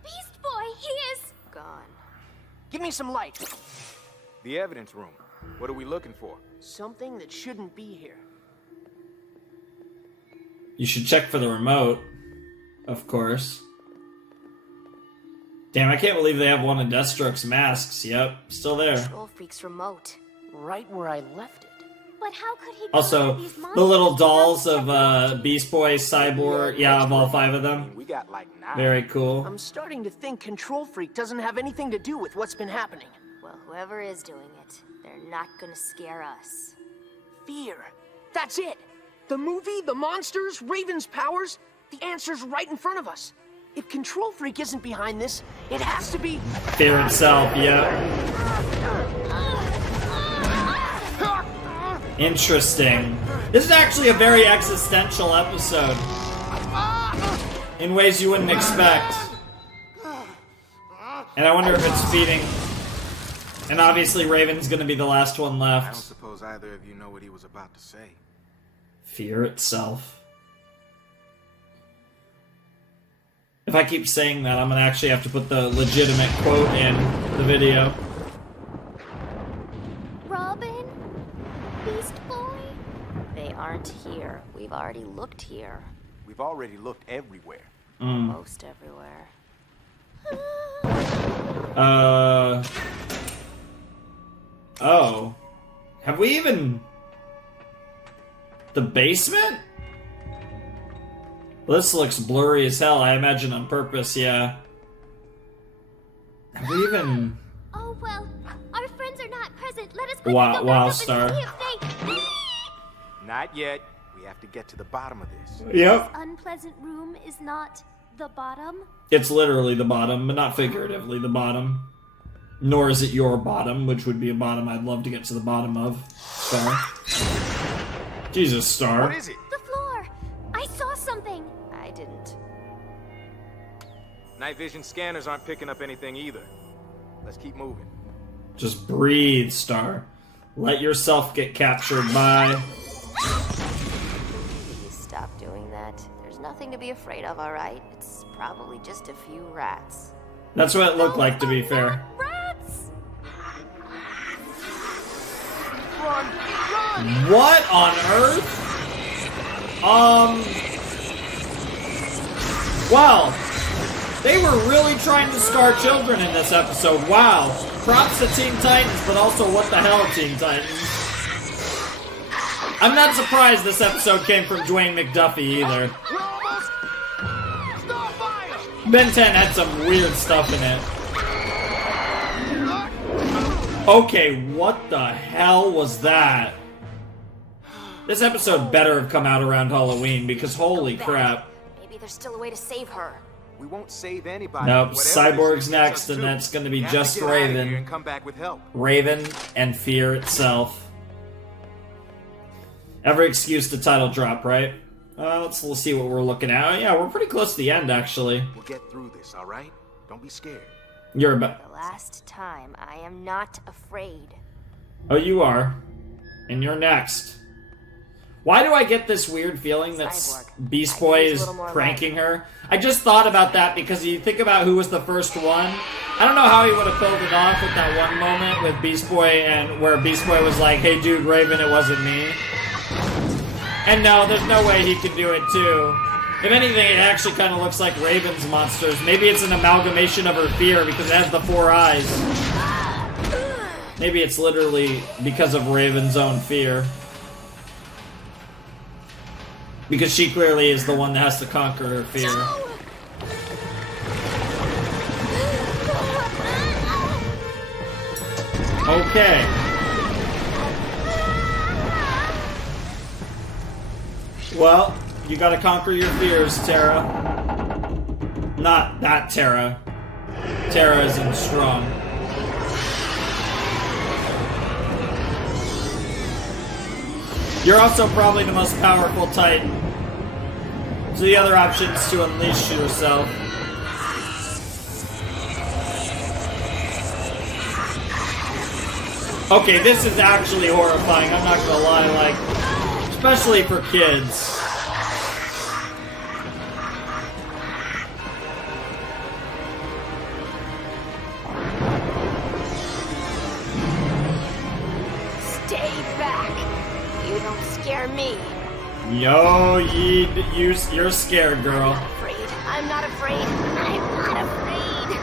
Beast Boy, he is Gone. Give me some light. The evidence room. What are we looking for? Something that shouldn't be here. You should check for the remote, of course. Damn, I can't believe they have one of Deathstroke's masks. Yep, still there. Control Freak's remote. Right where I left it. But how could he Also, these the little monsters dolls without of Beast Boy, Cyborg, yeah, of all 5 of them. We got like 9. Very cool. I'm starting to think Control Freak doesn't have anything to do with what's been happening. Well, whoever is doing it, they're not gonna scare us. Fear. That's it. The movie, the monsters, Raven's powers, the answer's right in front of us. If Control Freak isn't behind this, it has to be... Fear itself, yeah. Interesting. This is actually a very existential episode. In ways you wouldn't expect. And I wonder if it's feeding... And obviously Raven's gonna be the last one I don't left. suppose either of you know what he was about to say. Fear itself. If I keep saying that, I'm gonna actually have to put the legitimate quote in the video. Robin? Beast Boy? They aren't here. We've already looked here. We've already looked everywhere. Most everywhere. Oh. Have we even... The basement? This looks blurry as hell, I imagine on purpose, yeah. Have we even... Oh, well, our friends are not present. Let us quickly Wow, go wow, back up Star. and see if they... Not yet. We have to get to the bottom of this. Yep. Unpleasant room is not the bottom. It's literally the bottom, but not figuratively the bottom. Nor is it your bottom, which would be a bottom I'd love to get to the bottom of. Star. Jesus, Star. What is it? The floor. I saw something. I didn't. Night vision scanners aren't picking up anything either. Let's keep moving. Just breathe, Star. Let yourself get captured by... Please stop doing that. There's nothing to be afraid of, alright? It's probably just a few rats. That's what it looked like, to be fair. Rats! What on earth? Wow. They were really trying to scar children in this episode. Wow. Props to Teen Titans, but also what the hell, Teen Titans? I'm not surprised this episode came from Dwayne McDuffie either. Ben 10 had some weird stuff in it. Okay, what the hell was that? This episode better have come out around Halloween, because holy crap. Maybe there's still a way to save her. We won't save anybody. Nope, Whatever Cyborg's it is, next, us and too. that's gonna be We have to just get out of here Raven. and come back with help. Raven and Fear itself. Every excuse to title drop, right? Let's see what we're looking at. Yeah, we're pretty close to the end, actually. We'll get through this, all right? Don't be scared. You're about... The last time, I am not afraid. Oh, you are. And you're next. Why do I get this weird feeling that Beast Boy is pranking her? I just thought about that because you think about who was the first one. I don't know how he would have pulled it off with that one moment with Beast Boy and where Beast Boy was like, hey dude, Raven, it wasn't me. And no, there's no way he could do it too. If anything, it actually kind of looks like Raven's monsters. Maybe it's an amalgamation of her fear because it has the 4 eyes. Maybe it's literally because of Raven's own fear. Because she clearly is the one that has to conquer her fear. Okay. Well, you gotta conquer your fears, Tara. Not that Tara. Tara isn't strong. You're also probably the most powerful Titan. So the other option is to unleash yourself. Okay, this is actually horrifying, I'm not gonna lie, like, especially for kids. Stay back. You don't scare me. Yo, you're scared, girl. Afraid. I'm not afraid. I'm not afraid.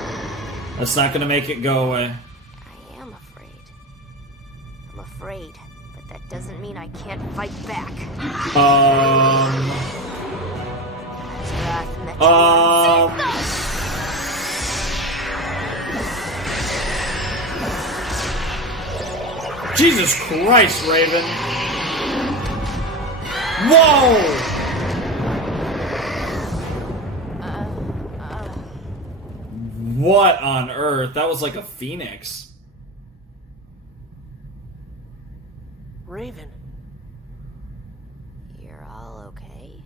That's not gonna make it go away. I am afraid. I'm afraid, but that doesn't mean I can't fight back. Wrath met Jesus Christ, Raven. Whoa! What on earth? That was like a phoenix. Raven. You're all okay.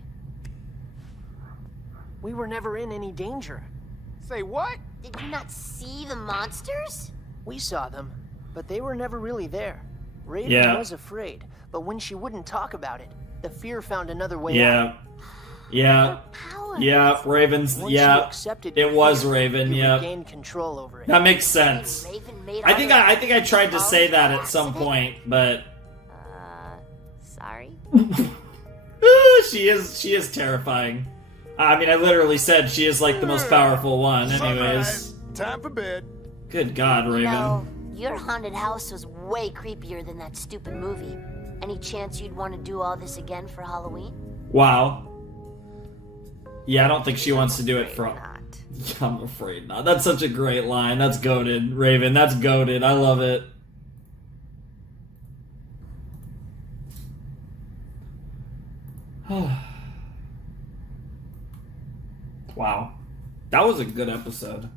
We were never in any danger. Say what? Did you not see the monsters? We saw them, but they were never really there. Raven was afraid, but when she wouldn't talk about it, the fear found another way out. Yeah, Raven's, it was Raven, gained control over it. That makes sense. I think I tried to say that at some point, but... Sorry? she is terrifying. I mean, I literally said she is like the most powerful one, anyways. Time for bed. Good God, Raven. No, your haunted house was way creepier than that stupid movie. Any chance you'd want to do all this again for Halloween? Wow. Yeah, I don't think she wants to do it for... I'm afraid not. That's such a great line. That's goated, Raven. That's goated. I love it. Wow. That was a good episode.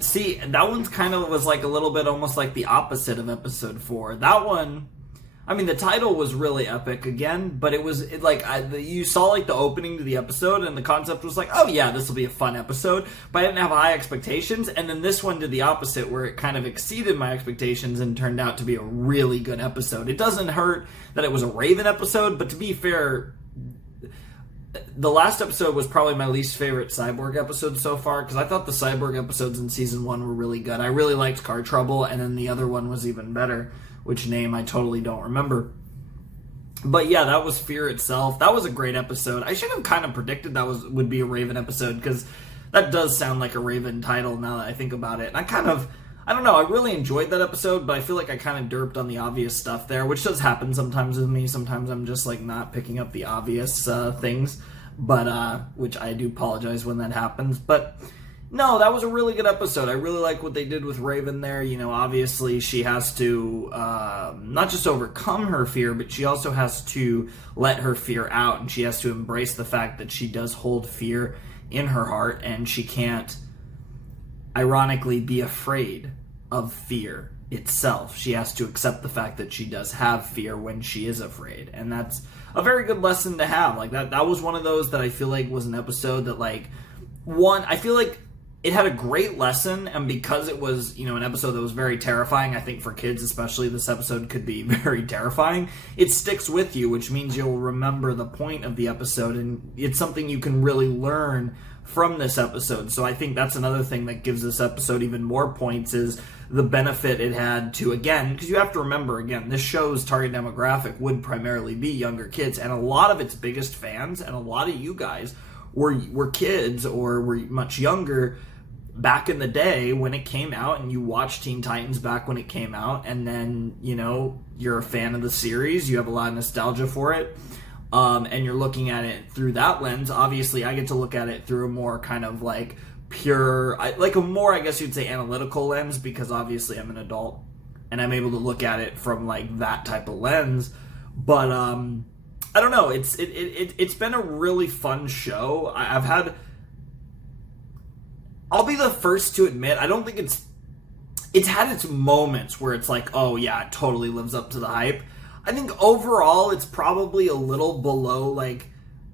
See, that one's kind of was like a little bit almost like the opposite of episode 4. That one, I mean, the title was really epic again, but it was you saw like the opening to the episode and the concept was like, oh yeah, this will be a fun episode, but I didn't have high expectations, and then this one did the opposite where it kind of exceeded my expectations and turned out to be a really good episode. It doesn't hurt that it was a Raven episode, but to be fair, the last episode was probably my least favorite Cyborg episode so far, because I thought the Cyborg episodes in Season 1 were really good. I really liked Car Trouble, and then the other one was even better, which name I totally don't remember. But yeah, that was Fear itself. That was a great episode. I should have kind of predicted that would be a Raven episode, because that does sound like a Raven title now that I think about it. And I don't know, I really enjoyed that episode, but I feel like I kind of derped on the obvious stuff there, which does happen sometimes with me. Sometimes I'm just like not picking up the obvious things, but which I do apologize when that happens. But No, that was a really good episode. I really like what they did with Raven there. You know, obviously she has to not just overcome her fear, but she also has to let her fear out, and she has to embrace the fact that she does hold fear in her heart, and she can't, ironically, be afraid of fear itself. She has to accept the fact that she does have fear when she is afraid, and that's a very good lesson to have. Like, that was one of those that I feel like was an episode that, like, I feel like it had a great lesson, and because it was, you know, an episode that was very terrifying, I think for kids especially, this episode could be very terrifying. It sticks with you, which means you'll remember the point of the episode, and it's something you can really learn from this episode. So I think that's another thing that gives this episode even more points, is the benefit it had to, again, because you have to remember, again, this show's target demographic would primarily be younger kids, and a lot of its biggest fans, and a lot of you guys, were kids or were much younger back in the day when it came out, and you watched Teen Titans back when it came out, and then, you know, you're a fan of the series, you have a lot of nostalgia for it, and you're looking at it through that lens. Obviously, I get to look at it through a more kind of like pure, like a more, I guess you'd say, analytical lens, because obviously I'm an adult, and I'm able to look at it from like that type of lens. But I don't know, it's been a really fun show. I'll be the first to admit, I don't think it's had its moments where it's like, oh yeah, it totally lives up to the hype. I think overall it's probably a little below like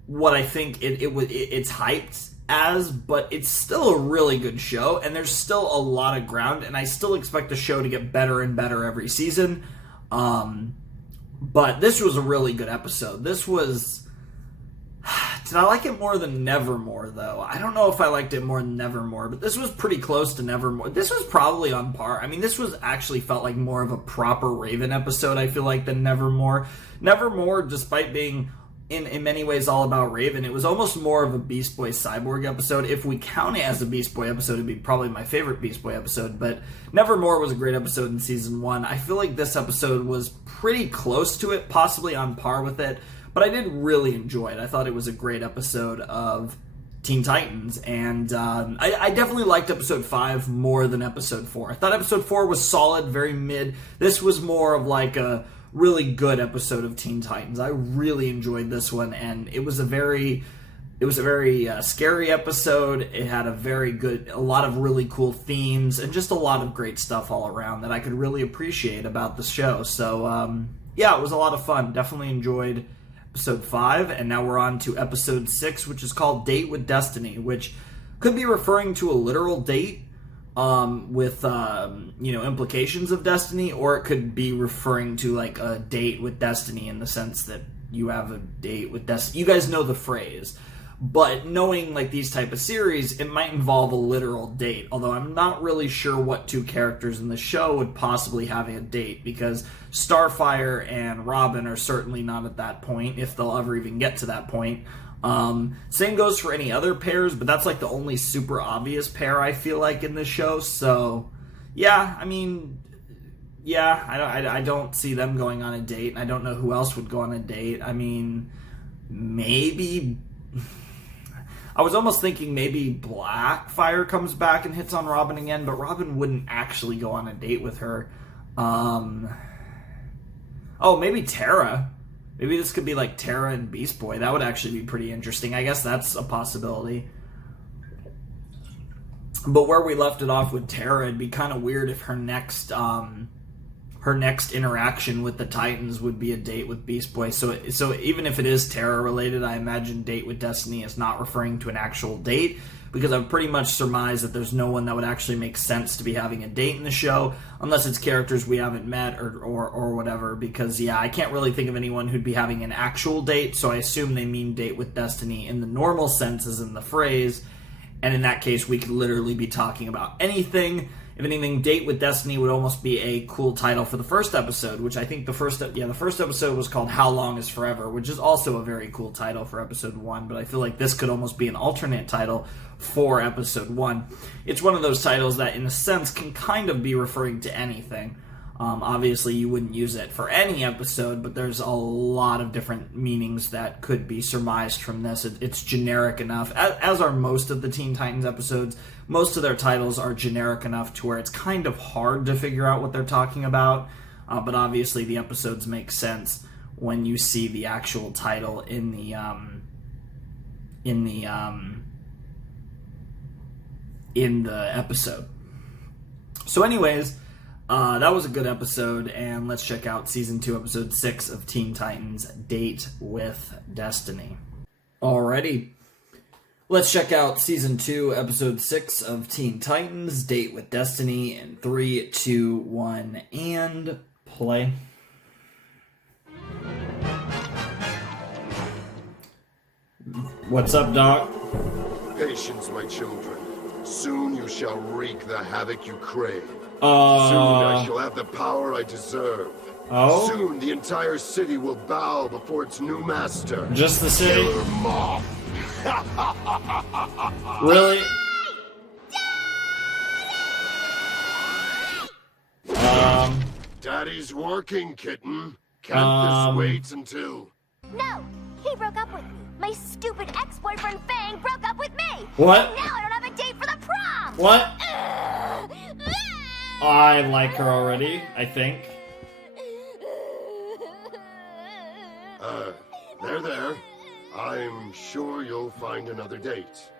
what I think it's hyped as, but it's still a really good show, and there's still a lot of ground, and I still expect the show to get better and better every season. But this was a really good episode. Did I like it more than Nevermore, though? I don't know if I liked it more than Nevermore, but this was pretty close to Nevermore. This was probably on par. I mean, this was actually felt like more of a proper Raven episode, I feel like, than Nevermore. Nevermore, despite being in many ways all about Raven, it was almost more of a Beast Boy Cyborg episode. If we count it as a Beast Boy episode, it'd be probably my favorite Beast Boy episode, but Nevermore was a great episode in Season 1. I feel like this episode was pretty close to it, possibly on par with it, but I did really enjoy it. I thought it was a great episode of Teen Titans, and I definitely liked Episode 5 more than Episode 4. I thought Episode 4 was solid, very mid. This was more of like a really good episode of Teen Titans. I really enjoyed this one, and it was a very scary episode. It had a lot of really cool themes, and just a lot of great stuff all around that I could really appreciate about the show. So, yeah, it was a lot of fun. Definitely enjoyed Episode 5, and now we're on to Episode 6, which is called Date with Destiny, which could be referring to a literal date with implications of destiny, or it could be referring to like a date with destiny in the sense that you have a date with destiny. You guys know the phrase, but knowing like these type of series, it might involve a literal date, although I'm not really sure what two characters in the show would possibly have a date, because Starfire and Robin are certainly not at that point, if they'll ever even get to that point. Same goes for any other pairs, but that's like the only super obvious pair I feel like in this show. So yeah, I mean, yeah, I don't see them going on a date, and I don't know who else would go on a date. I mean, maybe I was almost thinking maybe Blackfire comes back and hits on Robin again, but Robin wouldn't actually go on a date with her. Maybe Terra. Maybe this could be like Terra and Beast Boy. That would actually be pretty interesting. I guess that's a possibility. But where we left it off with Terra, it'd be kind of weird if her next interaction with the Titans would be a date with Beast Boy. So even if it is Terra related, I imagine Date with Destiny is not referring to an actual date, because I've pretty much surmised that there's no one that would actually make sense to be having a date in the show, unless it's characters we haven't met or whatever, because, yeah, I can't really think of anyone who'd be having an actual date, so I assume they mean Date with Destiny in the normal sense as in the phrase, and in that case, we could literally be talking about anything. If anything, Date with Destiny would almost be a cool title for the first episode, which I think the first episode was called How Long is Forever, which is also a very cool title for episode 1, but I feel like this could almost be an alternate title for episode 1. It's one of those titles that, in a sense, can kind of be referring to anything. Obviously, you wouldn't use it for any episode, but there's a lot of different meanings that could be surmised from this. It's generic enough, as are most of the Teen Titans episodes. Most of their titles are generic enough to where it's kind of hard to figure out what they're talking about, but obviously the episodes make sense when you see the actual title in the episode. So anyways, that was a good episode, and let's check out Season 2, Episode 6 of Teen Titans, Date with Destiny. Alrighty. Let's check out Season 2, Episode 6 of Teen Titans, Date with Destiny, in 3, 2, 1, and play. What's up, Doc? Patience, my children. Soon you shall wreak the havoc you crave. Soon I shall have the power I deserve. Oh? Soon the entire city will bow before its new master. Just the city? Killer Moth. Really? Daddy's working, kitten. Can't this wait until... No, he broke up with me. My stupid ex-boyfriend Fang broke up with me. What? And now I don't have a date for the prom. What? I like her already, I think. There. I'm sure you'll find another date.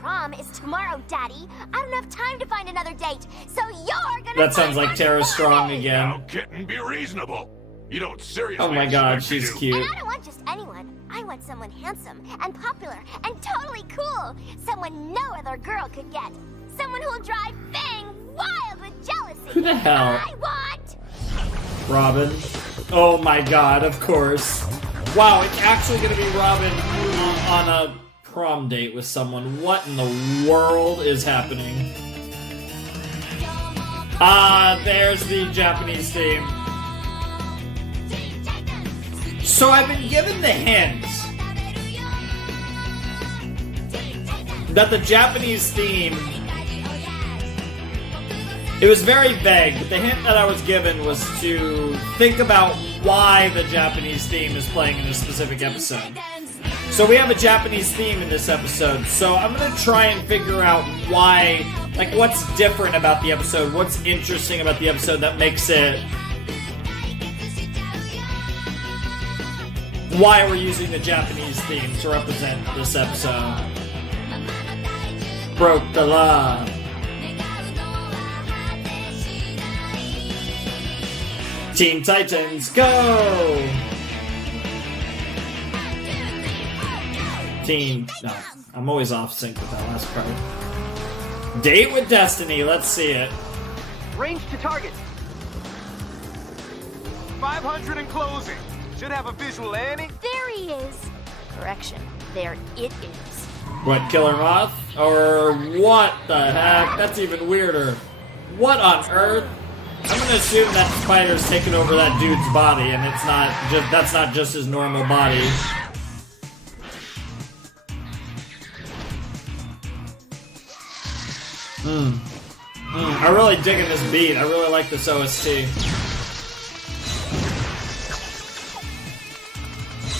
Prom is tomorrow, Daddy. I don't have time to find another date, so you're gonna. That sounds like Tara Strong again. Now, kitten, be reasonable. You don't seriously. Oh my God, she's cute. And I don't want just anyone. I want someone handsome and popular and totally cool. Someone no other girl could get. Someone who'll drive Fang wild with jealousy. Who the hell? I want Robin. Oh my God, of course. Wow, it's actually gonna be Robin on a prom date with someone. What in the world is happening? There's the Japanese theme. So I've been given the hint that the Japanese theme, it was very vague, but the hint that I was given was to think about why the Japanese theme is playing in this specific episode. So we have a Japanese theme in this episode, so I'm going to try and figure out why, like what's different about the episode, what's interesting about the episode that makes it... Why we're using the Japanese theme to represent this episode. Broke the law. Teen Titans, go! No, I'm always off sync with that last part. Date with Destiny, let's see it. Range to target. 500 and closing. Should have a visual, Annie. There he is. Correction. There it is. What, Killer Moth? Or what the heck? That's even weirder. What on earth? I'm gonna assume that spider's taken over that dude's body, and that's not just his normal body. I'm really digging this beat. I really like this OST.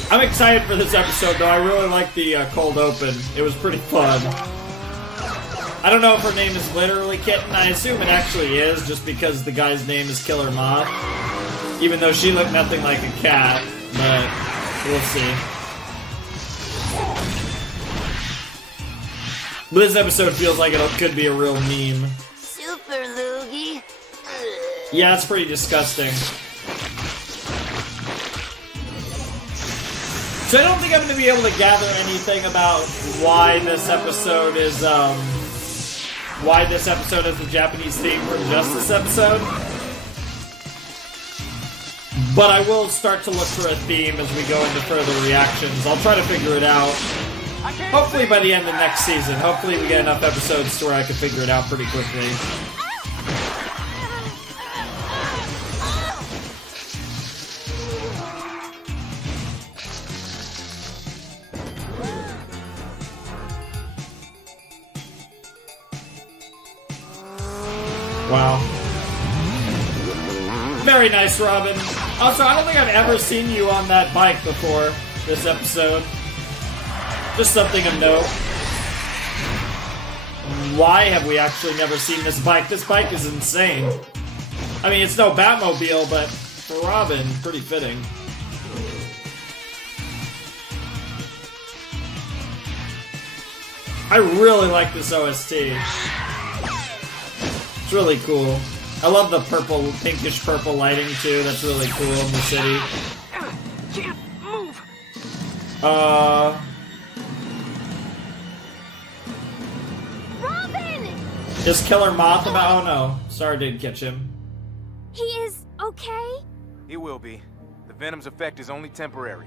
I'm excited for this episode, though. I really like the cold open. It was pretty fun. I don't know if her name is literally Kitten. I assume it actually is, just because the guy's name is Killer Moth. Even though she looked nothing like a cat, but we'll see. But this episode feels like it could be a real meme. Super loogie. Yeah, it's pretty disgusting. So I don't think I'm going to be able to gather anything about why this episode is the Japanese theme from just this episode. But I will start to look for a theme as we go into further reactions. I'll try to figure it out. Hopefully by the end of next season. Hopefully we get enough episodes to where I can figure it out pretty quickly. Wow. Very nice, Robin. Also, I don't think I've ever seen you on that bike before this episode. Just something of note. Why have we actually never seen this bike? This bike is insane. I mean, it's no Batmobile, but for Robin, pretty fitting. I really like this OST. It's really cool. I love the purple, pinkish purple lighting too. That's really cool in the city. Can't move. Robin! Is Killer Moth about? Oh no, Star did catch him. He is okay? He will be. The Venom's effect is only temporary.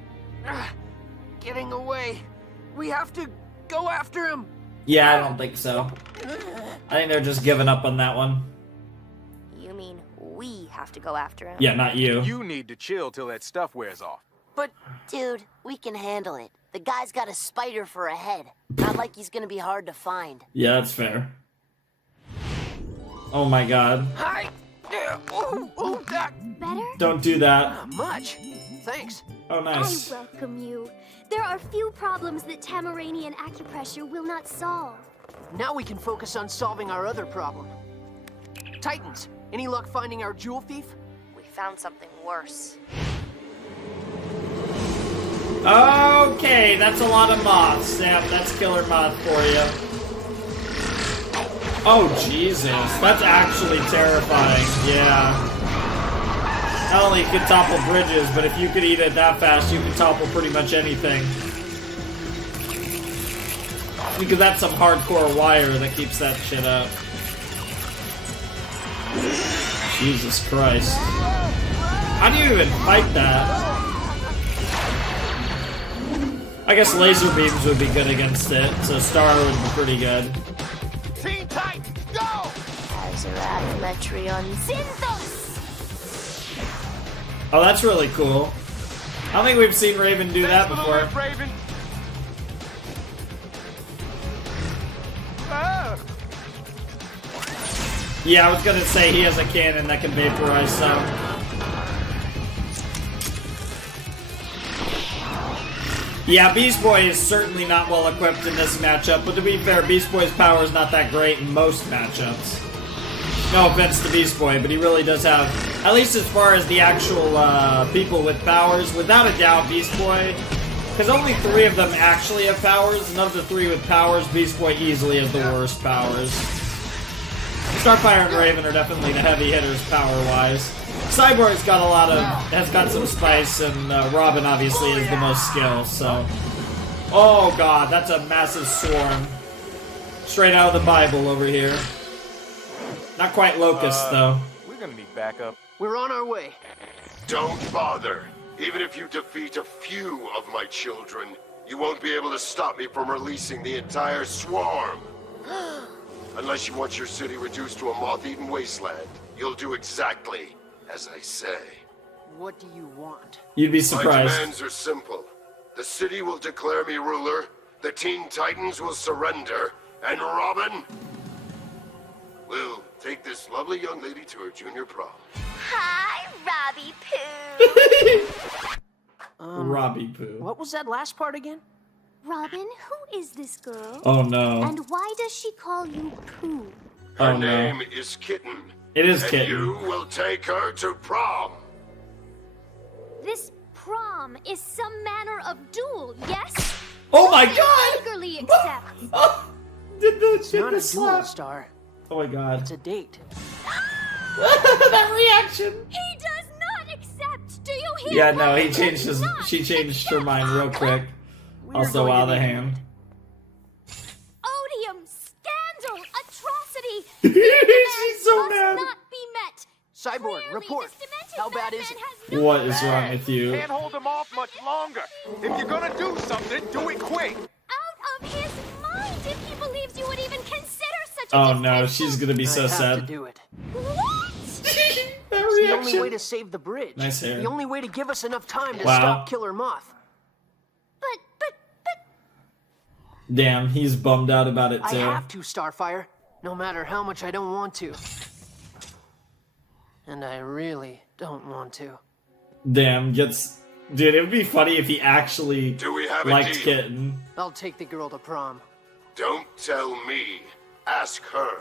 Getting away. We have to go after him. Yeah, I don't think so. I think they're just giving up on that one. You mean we have to go after him? Yeah, not you. You need to chill till that stuff wears off. But, dude, we can handle it. The guy's got a spider for a head. Not like he's gonna be hard to find. Yeah, that's fair. Oh my god. Hi. That. Better? Don't do that. Not much. Thanks. Oh, nice. I welcome you. There are few problems that Tamaranian acupressure will not solve. Now we can focus on solving our other problem. Titans, any luck finding our jewel thief? We found something worse. Okay, that's a lot of moths. Yeah, that's Killer Moth for you. Oh, Jesus. That's actually terrifying. Yeah. Not only could topple bridges, but if you could eat it that fast, you could topple pretty much anything. Because that's some hardcore wire that keeps that shit up. Jesus Christ. How do you even fight that? I guess laser beams would be good against it, so Star would be pretty good. Teen Titans, go! Azarat Metrion Zinthos! Oh, that's really cool. I don't think we've seen Raven do that before. Raven. Ah. Yeah, I was gonna say he has a cannon that can vaporize some. Yeah, Beast Boy is certainly not well equipped in this matchup, but to be fair, Beast Boy's power is not that great in most matchups. No offense to Beast Boy, but he really does have, at least as far as the actual people with powers, without a doubt, Beast Boy, because only 3 of them actually have powers, and of the 3 with powers, Beast Boy easily has the worst powers. Starfire and Raven are definitely the heavy hitters power-wise. Cyborg's got a lot of, has got some spice, and Robin obviously has the most skill, so. Oh god, that's a massive swarm. Straight out of the Bible over here. Not quite Locust, though. We're gonna need backup. We're on our way. Don't bother. Even if you defeat a few of my children, you won't be able to stop me from releasing the entire swarm. Unless you want your city reduced to a moth-eaten wasteland, you'll do exactly as I say. What do you want? You'd be My surprised. demands are simple. The city will declare me ruler, the Teen Titans will surrender, and Robin will take this lovely young lady to her junior prom. Hi, Robbie Poo. Robbie Poo. What was that last part again? Robin, who is this girl? Oh no. And why does she call you Pooh? Her Oh, no. name is Kitten. It is And Kitten. you will take her to prom. This prom is some manner of duel, yes? Oh my I god! eagerly accept. Did the It's not a duel, Star. Oh my god. It's a date. That reaction! He does not accept. Do you hear? Yeah, no, he Robin? changed his. Not She changed her accept. mind real quick. We're Also, going out to of the need hand. Odium, scandal, atrocity. She's Demands so must mad. not be met. Cyborg, Clearly, report. this demented How bad madman is it? has no What is wrong with you? Can't hold them off much longer. If you're gonna do something, do it quick. out of his mind if he believes you would even consider such a Oh no, dismissal. she's gonna be so I have to sad. do it. What? That It's the only way reaction. to save the bridge. Nice hair. The only way to give us enough time to Wow. stop Killer Moth. But Damn, he's bummed out about it I too. have to, Starfire. No matter how much I don't want to. And I really don't want to. Damn, gets... Dude, it would be funny if he actually Do we have a liked deal? Kitten. I'll take the girl to prom. Don't tell me. Ask her.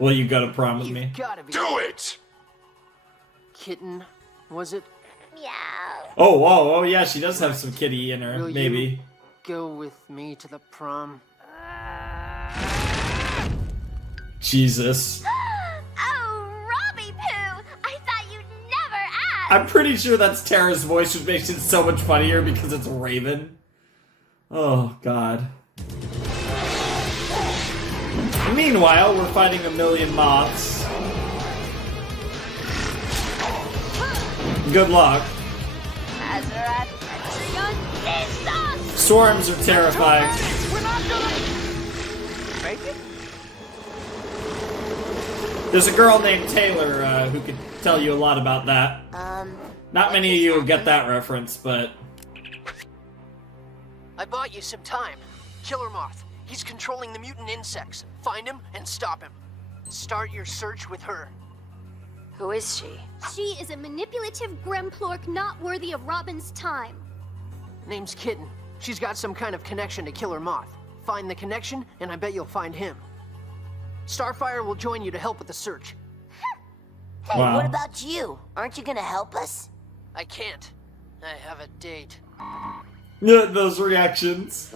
Will you go to prom with You me? gotta be Do it! Kitten, was it? Meow. Oh, yeah, she does have some kitty in her, Will maybe. you go with me to the prom? Jesus. Oh, Robbie Poo! I thought you'd never ask! I'm pretty sure that's Tara's voice, which makes it so much funnier because it's Raven. Oh, God. Meanwhile, we're fighting a million moths. Good luck. Swarms are terrifying. We're not gonna make it. There's a girl named Taylor who could tell you a lot about that. Not many of you will get that reference, but... I bought you some time. Killer Moth. He's controlling the mutant insects. Find him and stop him. Start your search with her. Who is she? She is a manipulative Gremplork not worthy of Robin's time. Name's Kitten. She's got some kind of connection to Killer Moth. Find the connection, and I bet you'll find him. Starfire will join you to help with the search. Hey, Wow. what about you? Aren't you gonna help us? I can't. I have a date. Those reactions.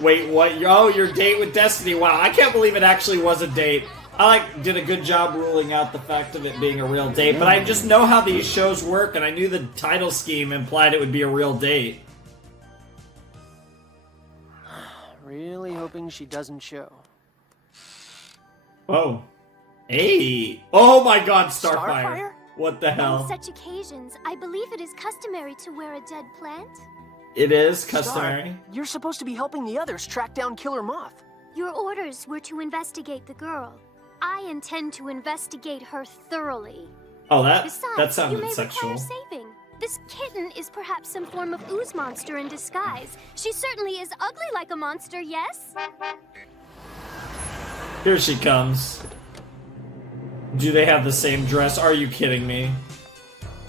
Wait, what? Oh, your date with Destiny. Wow, I can't believe it actually was a date. I did a good job ruling out the fact of it being a real date, but I just know how these shows work, and I knew the title scheme implied it would be a real date. Really hoping she doesn't show. Oh. Hey. Oh my god, Starfire. Starfire? What the On hell? such occasions, I believe it is customary to wear a dead plant. It is customary. Star, you're supposed to be helping the others track down Killer Moth. Your orders were to investigate the girl. I intend to investigate her thoroughly. Oh, that Besides, you sounded may sexual. require saving. This kitten is perhaps some form of ooze monster in disguise. She certainly is ugly like a monster, yes? Here she comes. Do they have the same dress? Are you kidding me?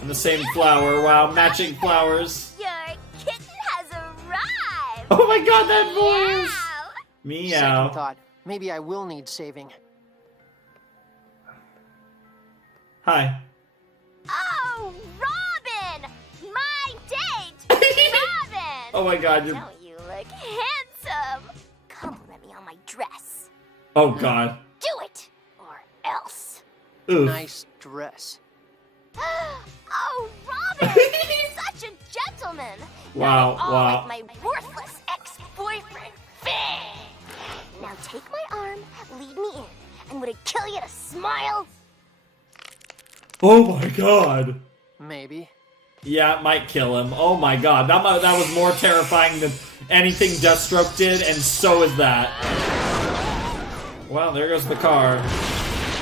And the same flower. Wow, matching flowers. Your kitten has arrived! Oh my god, that voice! Second Meow. thought. Maybe I will need saving. Hi. Oh, Robin! My date! Robin! Oh my god, you're... Don't you look handsome? Compliment me on my dress. Oh god. Do it! Or else. Oof. Nice dress. Oh, Robin! Such a gentleman! Wow, Not at all wow. like my worthless ex-boyfriend, Finn! Now take my arm, lead me in, and would it kill you to smile? Oh my god. Maybe. Yeah, it might kill him. Oh my god. That was more terrifying than anything Deathstroke did, and so is that. Well, there goes the car.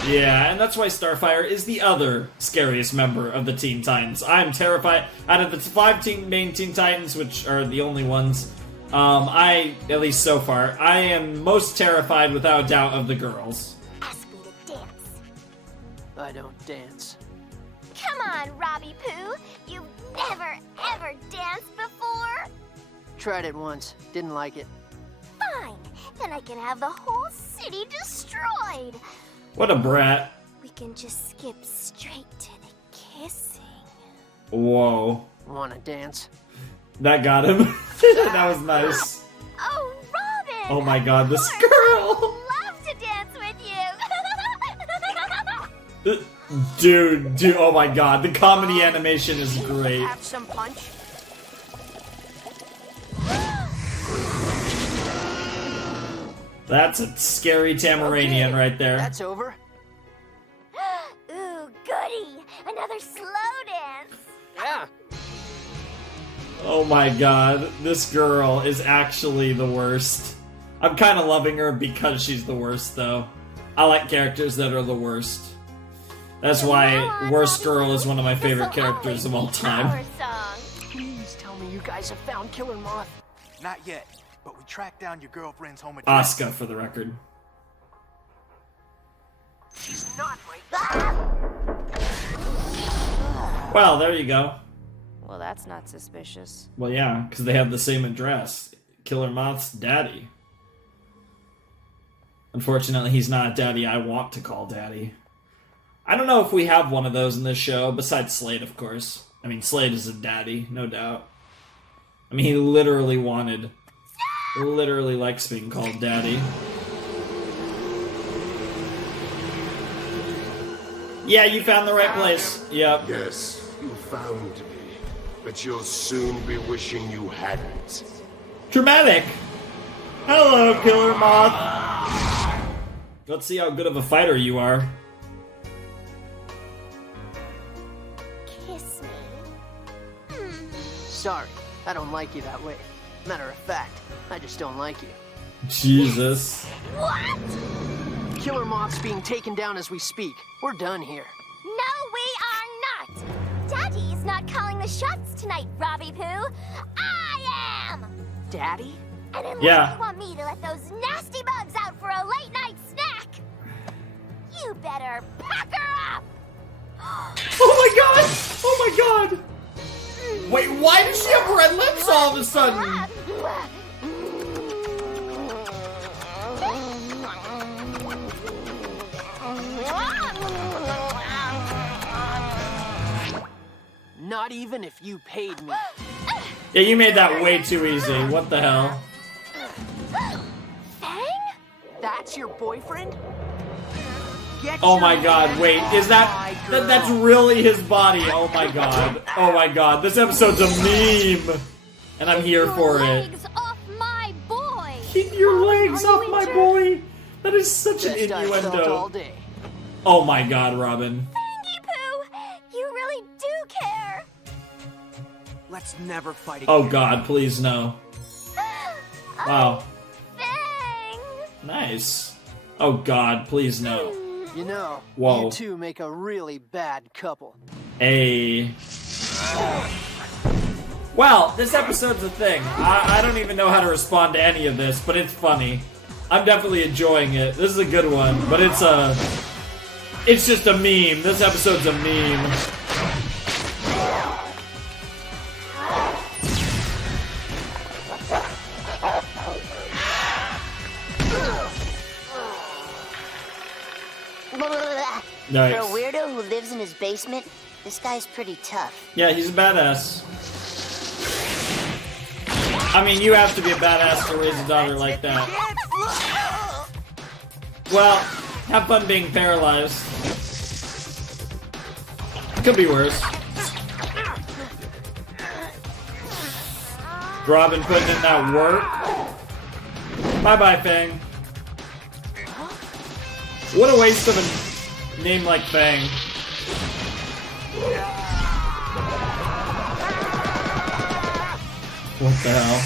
Yeah, and that's why Starfire is the other scariest member of the Teen Titans. I'm terrified. Out of the 5 main Teen Titans, which are the only ones, at least so far, I am most terrified without a doubt of the girls. Ask me to dance. I don't dance. Come on, Robbie Poo. You've never, ever danced before? Tried it once. Didn't like it. Fine. Then I can have the whole city destroyed. What a brat. We can just skip straight to the kissing. Whoa. Wanna dance? That got him. That was nice. Oh, Robin! Oh my god, this Of course, girl! I'd love to dance with you! Dude, oh my god, the comedy animation is great. Have some punch. That's a scary Tamaranian right there. That's over. Ooh, goody! Another slow dance! Yeah. Oh my god, this girl is actually the worst. I'm kind of loving her because she's the worst, though. I like characters that are the worst. That's why Worst Girl is one of my favorite characters of all time. Please tell me you guys have found Killer Moth. Not yet, but we tracked down your girlfriend's home address. Asuka, for the record. She's not my... Ah! Well, there you go. Well, that's not suspicious. Well, yeah, because they have the same address. Killer Moth's daddy. Unfortunately, he's not a daddy I want to call daddy. I don't know if we have one of those in this show, besides Slade, of course. I mean, Slade is a daddy, no doubt. I mean, he literally likes being called daddy. Yeah, you found the right place. Yep. Yes, you found me. But you'll soon be wishing you hadn't. Dramatic! Hello, Killer Moth! Let's see how good of a fighter you are. Kiss me. Sorry, I don't like you that way. Matter of fact, I just don't like you. Jesus. What? Killer Moth's being taken down as we speak. We're done here. No, we are not. Daddy's not calling the shots tonight, Robbie Poo. I am. Daddy? And unless Yeah. you want me to let those nasty bugs out for a late night snack, you better pack her up. Oh my god! Oh my god! Wait, why does she have red lips all of a sudden? Not even if you paid me. Yeah, you made that way too easy. What the hell? Fang? That's your boyfriend? Get Oh your my god, hands wait, off is my girl. that's really his body? Oh my god. Oh my god, this episode's a meme! And I'm here for it. Legs off my boy. Keep your legs Are you off my injured? boy! That is such an Best I've felt all innuendo. day. Oh my god, Robin. Fangy Poo, you really do care. Let's never fight again. Oh god, please no. Wow. Fang. Nice. Oh god, please no. You know, Whoa. you two make a really bad couple. Hey. Well, this episode's a thing. I don't even know how to respond to any of this, but it's funny. I'm definitely enjoying it. This is a good one, but it's just a meme. This episode's a meme. Nice. For a weirdo who lives in his basement, this guy's pretty tough. Yeah, he's a badass. I mean, you have to be a badass to raise a daughter like that. Well, have fun being paralyzed. Could be worse. Robin putting in that work. Bye-bye, Fang. What a waste of a name like Fang. What the hell?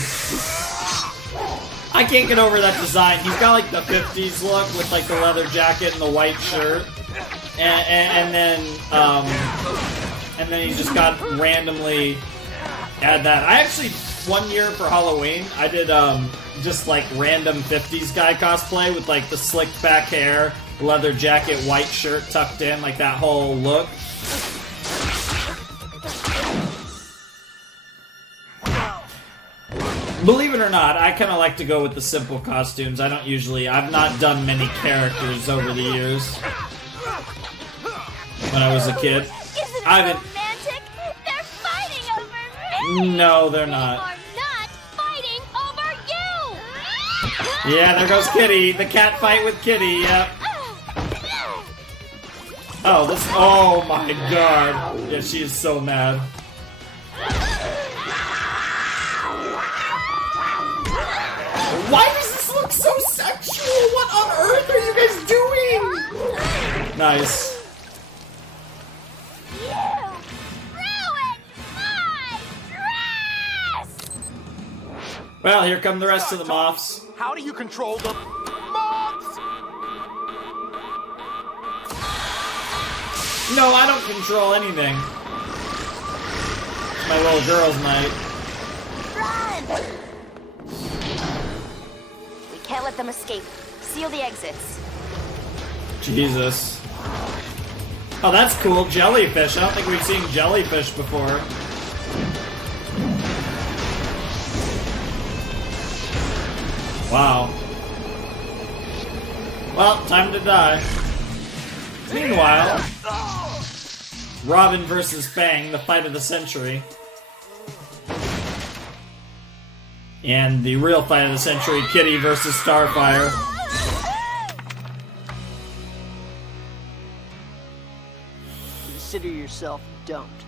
I can't get over that design. He's got like the 50s look with like the leather jacket and the white shirt. And then he just got randomly add that. I actually, one year for Halloween, I did just like random 50s guy cosplay with like the slicked back hair, leather jacket, white shirt tucked in, like that whole look. Believe it or not, I kind of like to go with the simple costumes. I've not done many characters over the years. When I was a kid. Isn't I it haven't. romantic? They're fighting over me. No, they're They not. are not fighting over you. Yeah, there goes Kitty. The cat fight with Kitty, yep. Oh, this. Oh my god. Yeah, she is so mad. Why does this look so sexual? What on earth are you guys doing? Nice. You ruined my dress. Well, here come the rest of the moths. How do you control the moths? No, I don't control anything. It's my little girl's night. Run! We can't let them escape. Seal the exits. Jesus. Oh, that's cool. Jellyfish. I don't think we've seen jellyfish before. Wow. Well, time to die. Meanwhile, Robin versus Fang, the fight of the century. And the real fight of the century, Kitty versus Starfire. Consider yourself dumped.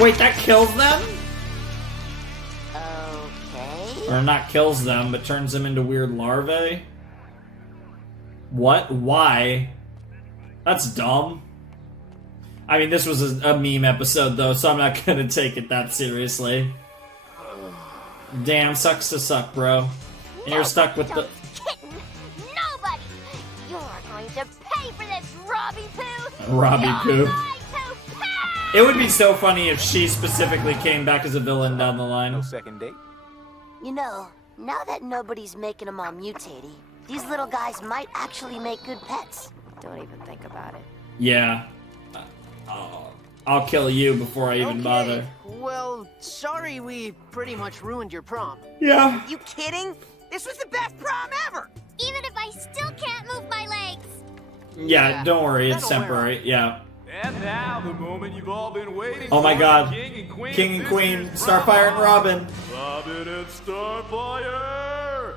Wait, that kills them? Okay. Or not kills them, but turns them into weird larvae? What? Why? That's dumb. I mean, this was a meme episode, though, so I'm not gonna take it that seriously. Damn, sucks to suck, bro. And you're stuck with the... Kitten, nobody! You're going to pay for this, Robbie Poo! Robbie You're Poo. going to pay! It would be so funny if she specifically came back as a villain down the line. No second date. You know, now that nobody's making them all mutaty, these little guys might actually make good pets. Don't even think about it. Yeah. I'll kill you before I even bother. Well, sorry we pretty much ruined your prom. Yeah. You kidding? This was the best prom ever! Even if I still can't move my legs! Yeah, don't worry, it's that'll wear temporary. Yeah. And now, the moment you've all been waiting Oh my for, god. King and Queen, Starfire and Robin. Robin and Starfire!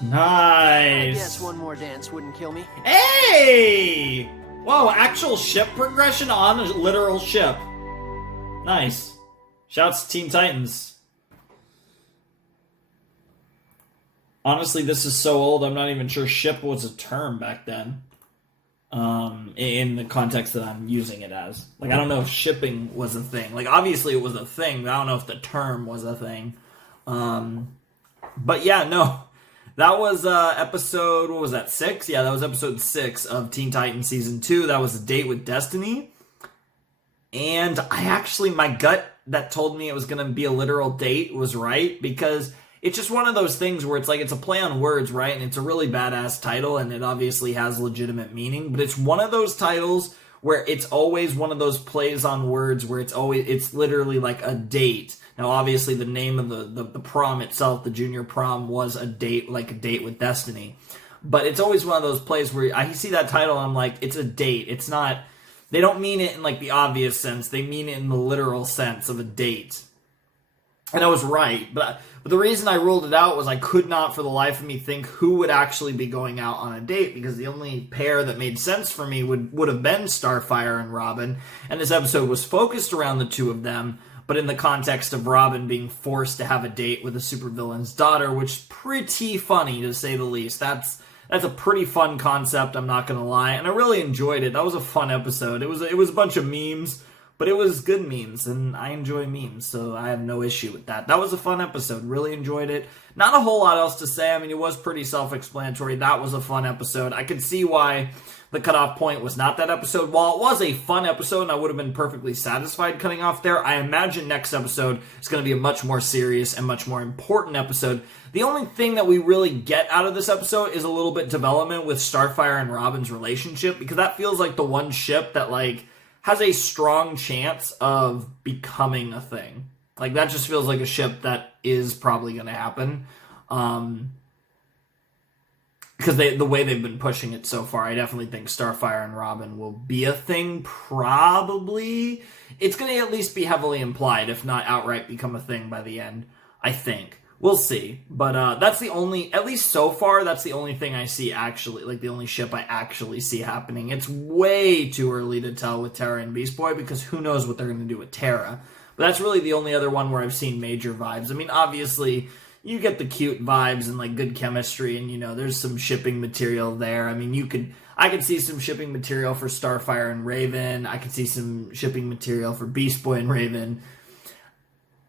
I Nice. guess one more dance wouldn't kill me. Hey! Whoa, actual ship progression on a literal ship. Nice. Shouts to Teen Titans. Honestly, this is so old, I'm not even sure ship was a term back then. In the context that I'm using it as. Like, I don't know if shipping was a thing. Like, obviously it was a thing, but I don't know if the term was a thing. But yeah, no. That was episode, what was that, 6? Yeah, that was episode 6 of Teen Titans Season 2. That was A Date with Destiny. And I actually, my gut that told me it was going to be a literal date was right, because it's just one of those things where it's like, it's a play on words, right? And it's a really badass title, and it obviously has legitimate meaning, but it's one of those titles where it's always one of those plays on words where it's literally like a date. Now, obviously, the name of the prom itself, the junior prom, was a date, like A Date with Destiny. But it's always one of those plays where I see that title and I'm like, it's a date. It's not, they don't mean it in like the obvious sense. They mean it in the literal sense of a date. And I was right. But the reason I ruled it out was I could not for the life of me think who would actually be going out on a date, because the only pair that made sense for me would have been Starfire and Robin. And this episode was focused around the two of them, but in the context of Robin being forced to have a date with a supervillain's daughter, which is pretty funny, to say the least. That's a pretty fun concept, I'm not gonna lie, and I really enjoyed it. That was a fun episode. It was a bunch of memes, but it was good memes, and I enjoy memes, so I have no issue with that. That was a fun episode. Really enjoyed it. Not a whole lot else to say. I mean, it was pretty self-explanatory. That was a fun episode. I could see why the cutoff point was not that episode. While it was a fun episode and I would have been perfectly satisfied cutting off there, I imagine next episode is going to be a much more serious and much more important episode. The only thing that we really get out of this episode is a little bit development with Starfire and Robin's relationship, because that feels like the one ship that, like, has a strong chance of becoming a thing. Like, that just feels like a ship that is probably going to happen. Because the way they've been pushing it so far, I definitely think Starfire and Robin will be a thing, probably. It's going to at least be heavily implied, if not outright become a thing by the end, I think. We'll see. But that's the only, at least so far, that's the only thing I see actually, like the only ship I actually see happening. It's way too early to tell with Terra and Beast Boy, because who knows what they're going to do with Terra. But that's really the only other one where I've seen major vibes. I mean, obviously, you get the cute vibes and like good chemistry, and you know, there's some shipping material there. I mean, I could see some shipping material for Starfire and Raven. I could see some shipping material for Beast Boy and Raven.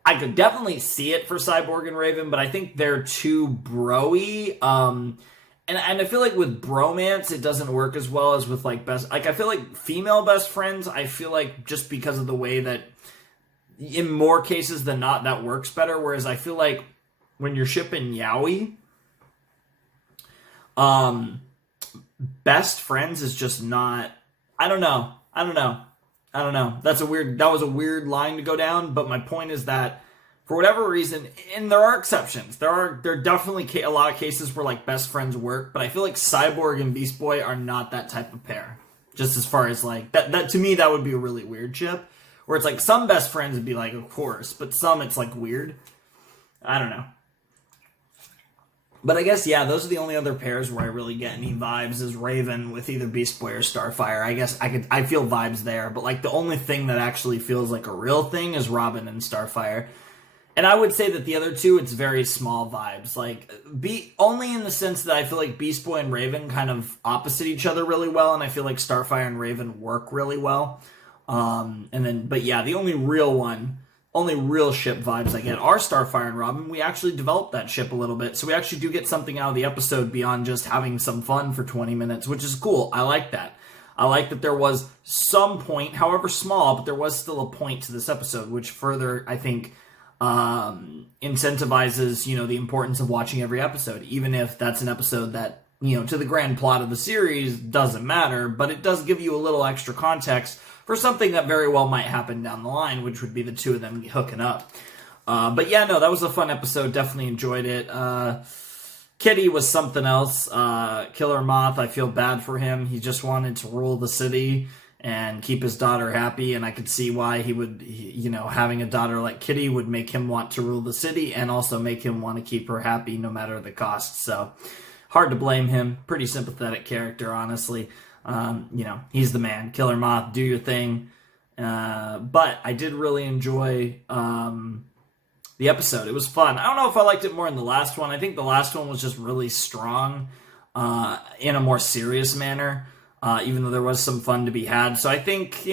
I could definitely see it for Cyborg and Raven, but I think they're too bro-y. And I feel like with bromance, it doesn't work as well as with like I feel like female best friends, I feel like just because of the way that in more cases than not, that works better. Whereas I feel like when you're shipping Yowie, best friends is just not, I don't know. That was a weird line to go down, but my point is that for whatever reason, and there are exceptions. There are definitely a lot of cases where like best friends work, but I feel like Cyborg and Beast Boy are not that type of pair. Just as far as like that to me, that would be a really weird ship. Where it's like some best friends would be like, of course, but some it's like weird. I don't know. But I guess, yeah, those are the only other pairs where I really get any vibes is Raven with either Beast Boy or Starfire. I guess I feel vibes there, but like the only thing that actually feels like a real thing is Robin and Starfire. And I would say that the other two, it's very small vibes. Like, only in the sense that I feel like Beast Boy and Raven kind of opposite each other really well, and I feel like Starfire and Raven work really well. But yeah, the only real ship vibes I get are Starfire and Robin. We actually developed that ship a little bit, so we actually do get something out of the episode beyond just having some fun for 20 minutes, which is cool. I like that. I like that there was some point, however small, but there was still a point to this episode, which further, I think, incentivizes, the importance of watching every episode, even if that's an episode that, to the grand plot of the series doesn't matter, but it does give you a little extra context for something that very well might happen down the line, which would be the two of them hooking up. But yeah, no, that was a fun episode. Definitely enjoyed it. Kitty was something else. Killer Moth, I feel bad for him. He just wanted to rule the city and keep his daughter happy, and I could see why he would, having a daughter like Kitty would make him want to rule the city and also make him want to keep her happy no matter the cost. So, hard to blame him. Pretty sympathetic character, honestly. He's the man. Killer Moth, do your thing. But I did really enjoy the episode. It was fun. I don't know if I liked it more than the last one. I think the last one was just really strong in a more serious manner. Even though there was some fun to be had. So I think,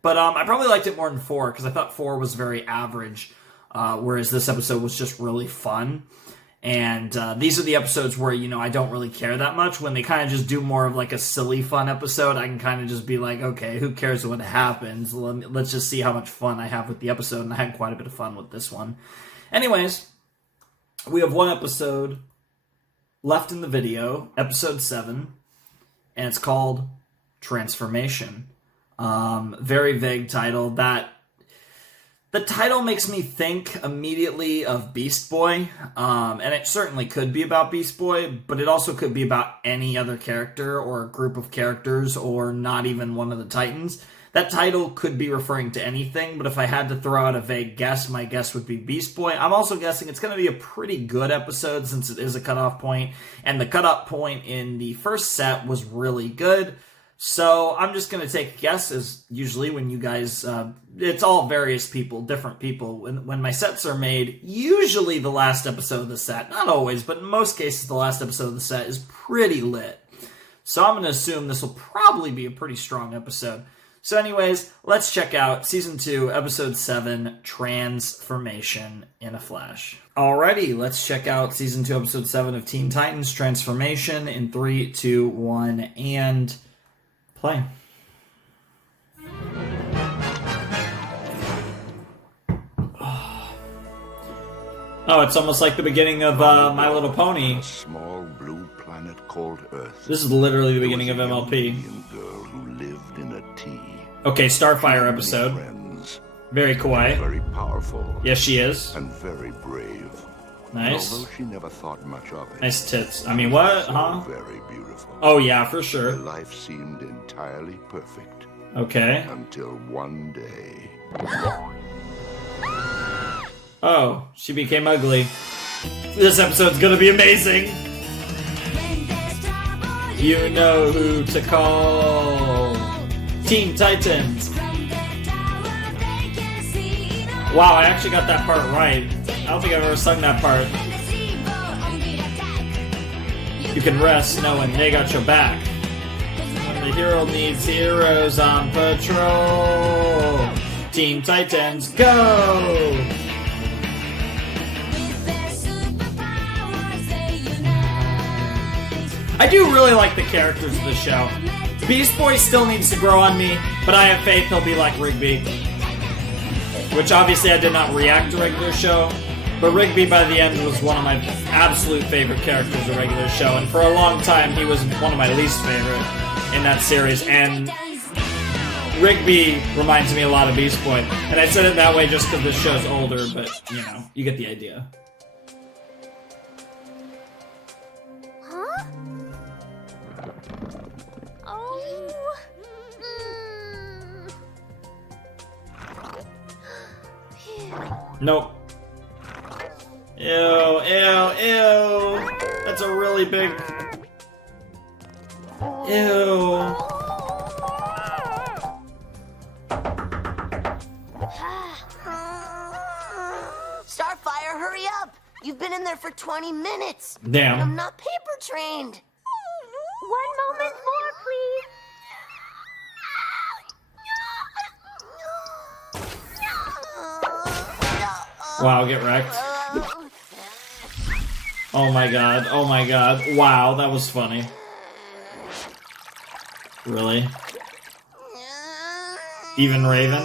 but I probably liked it more than 4, because I thought 4 was very average, whereas this episode was just really fun. And these are the episodes where, I don't really care that much. When they kind of just do more of like a silly fun episode, I can kind of just be like, okay, who cares what happens? Let's just see how much fun I have with the episode, and I had quite a bit of fun with this one. Anyways, we have one episode left in the video, episode 7. And it's called Transformation. Very vague title. The title makes me think immediately of Beast Boy. And it certainly could be about Beast Boy, but it also could be about any other character or a group of characters or not even one of the Titans. That title could be referring to anything, but if I had to throw out a vague guess, my guess would be Beast Boy. I'm also guessing it's going to be a pretty good episode since it is a cutoff point, and the cutoff point in the first set was really good. So I'm just going to take a guess, as usually when you guys, it's all various people, different people. When my sets are made, usually the last episode of the set, not always, but in most cases the last episode of the set is pretty lit. So I'm going to assume this will probably be a pretty strong episode. So anyways, let's check out Season 2, Episode 7, Transformation in a Flash. Alrighty, let's check out Season 2, Episode 7 of Teen Titans, Transformation in 3, 2, 1, and play. Oh, it's almost like the beginning of My Little Pony. A small blue planet called Earth. This is literally the beginning of MLP. Girl who lived in a tea. Okay, Starfire episode. Friends, very kawaii. Very powerful. Yes, she is. And very brave. Nice. Although she never thought much of it. Nice tits. I mean, what? Huh? Very beautiful. Oh, yeah, for sure. Her life seemed entirely perfect. Okay. Until one day. Oh, she became ugly. This episode's gonna be amazing. You know who to call. Teen Titans. Wow, I actually got that part right. I don't think I've ever sung that part. You can rest knowing they got your back. When the hero needs heroes on patrol. Teen Titans, go! I do really like the characters of the show. Beast Boy still needs to grow on me, but I have faith he'll be like Rigby. Which obviously I did not react to regular show, But Rigby by the end was one of my absolute favorite characters of the regular show, and for a long time he was one of my least favorite in that series, and Rigby reminds me a lot of Beast Boy. And I said it that way just because this show's older, but, you know, you get the idea. Huh? Oh. Nope. Ew, ew, ew. That's a really big... Ew. Starfire, hurry up! You've been in there for 20 minutes. Damn. And I'm not paper trained. One moment more, please. Wow, get wrecked. Oh my god, oh my god. Wow, that was funny. Really? Even Raven?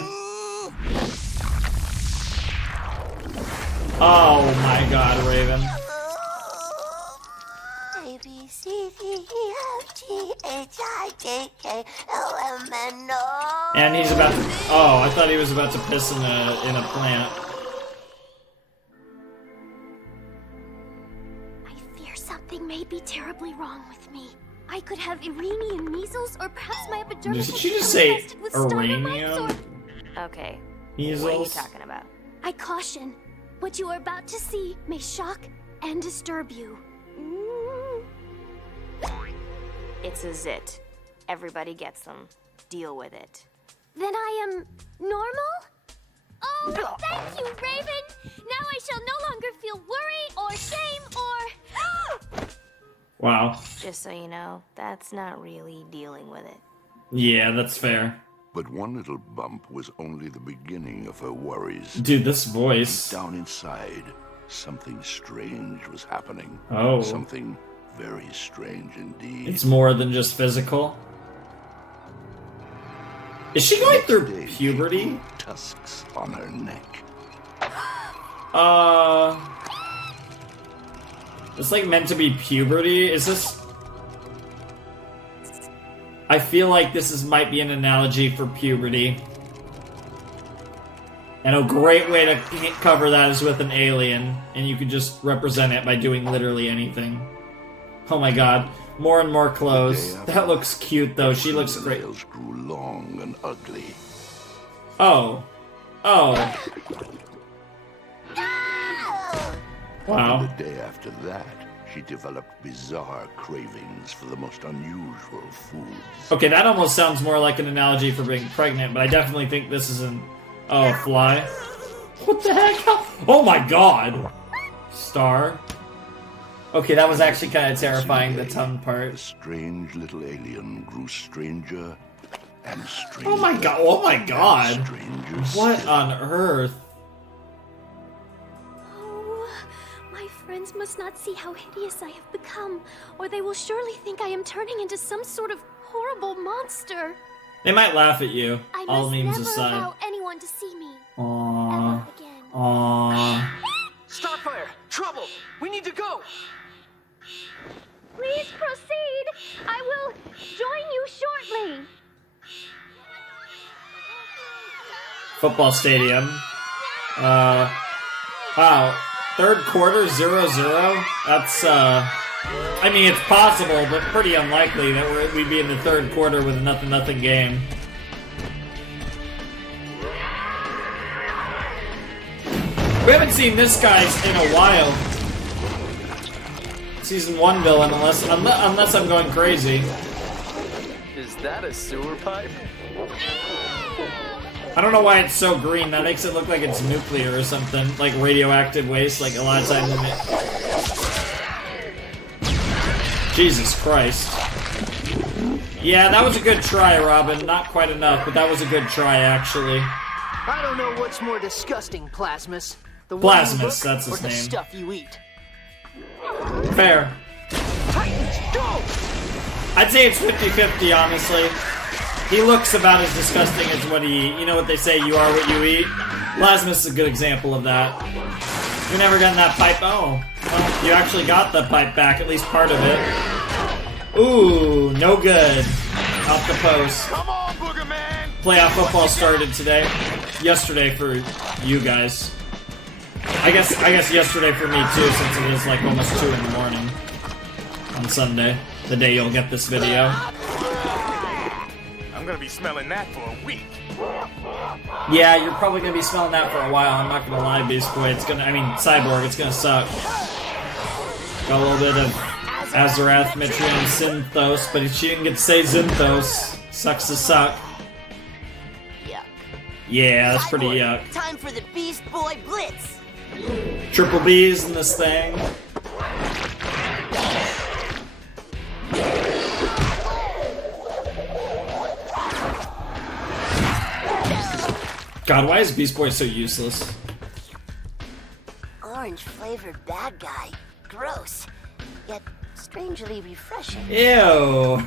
Oh my god, Raven. A, B, C, D, E, F, G, H, I, J, K, L, M, N, O. And he's about to... Oh, I thought he was about to piss in a plant. Something may be terribly wrong with me. I could have Iranian measles, or perhaps my epidermis. Did she just say Iranian? Okay. Measles? What are you talking about? I caution. What you are about to see may shock and disturb you. It's a zit. Everybody gets them. Deal with it. Then I am normal? Oh, thank you, Raven! Now I shall no longer feel worry or shame or... Wow. Just so you know, that's not really dealing with it. Yeah, that's fair. But one little bump was only the beginning of her worries. Dude, this voice. Down inside, something strange was happening. Oh. Something very strange indeed. It's more than just physical. Is she going through puberty? Tusks on her neck. It's like meant to be puberty. Is this... I feel like this might be an analogy for puberty. And a great way to cover that is with an alien. And you can just represent it by doing literally anything. Oh my god. More and more clothes. That looks cute though. She looks great. The nails grew long and ugly. Oh. Oh. Wow. And the day after that, she developed bizarre cravings for the most unusual foods. Okay, that almost sounds more like an analogy for being pregnant, but I definitely think this is an... Oh, a fly? What the heck? Oh my god! Star. Okay, that was actually kind of terrifying, the tongue part. The strange little alien grew stranger and stranger. Oh my god, oh my god! What still. on earth? Oh, my friends must not see how hideous I have become, or they will surely think I am turning into some sort of horrible monster. They might laugh at you, I all must memes never aside. allow anyone to see me. Aww. Aww. Starfire! Trouble! We need to go! Please proceed. I will join you shortly. Football stadium. Wow. Third quarter, 0-0? That's, I mean, it's possible, but pretty unlikely that we'd be in the third quarter with a 0-0 game. We haven't seen this guy in a while. Season 1 villain, unless I'm going crazy. Is that a sewer pipe? I don't know why it's so green. That makes it look like it's nuclear or something. Like radioactive waste, like a lot of times. Jesus Christ. Yeah, that was a good try, Robin. Not quite enough, but that was a good try, actually. I don't know what's more disgusting, Plasmus. The Plasmus, one you look, that's his or the name. stuff you eat. Fair. Titans, go! I'd say it's 50-50, honestly. He looks about as disgusting as what he eat. You know what they say, you are what you eat? Plasmus is a good example of that. You're never getting that pipe. Oh, well, you actually got the pipe back, at least part of it. Ooh, no good. Off the post. Come on, Booger Man. Playoff football started today. Yesterday for you guys. I guess yesterday for me too, since it is like almost 2 in the morning on Sunday, the day you'll get this video. I'm gonna be smelling that for a week. Yeah, you're probably gonna be smelling that for a while. I'm not gonna lie, Beast Boy. Cyborg. It's gonna suck. Got a little bit of Azarath, Mitrian, Synthos, but she didn't get to say Zinthos. Sucks to suck. Yuck. Yeah, that's pretty yuck. Time for the Beast Boy Blitz. Triple B's in this thing. God, why is Beast Boy so useless? Orange flavored bad guy. Gross. Yet strangely refreshing. Ew.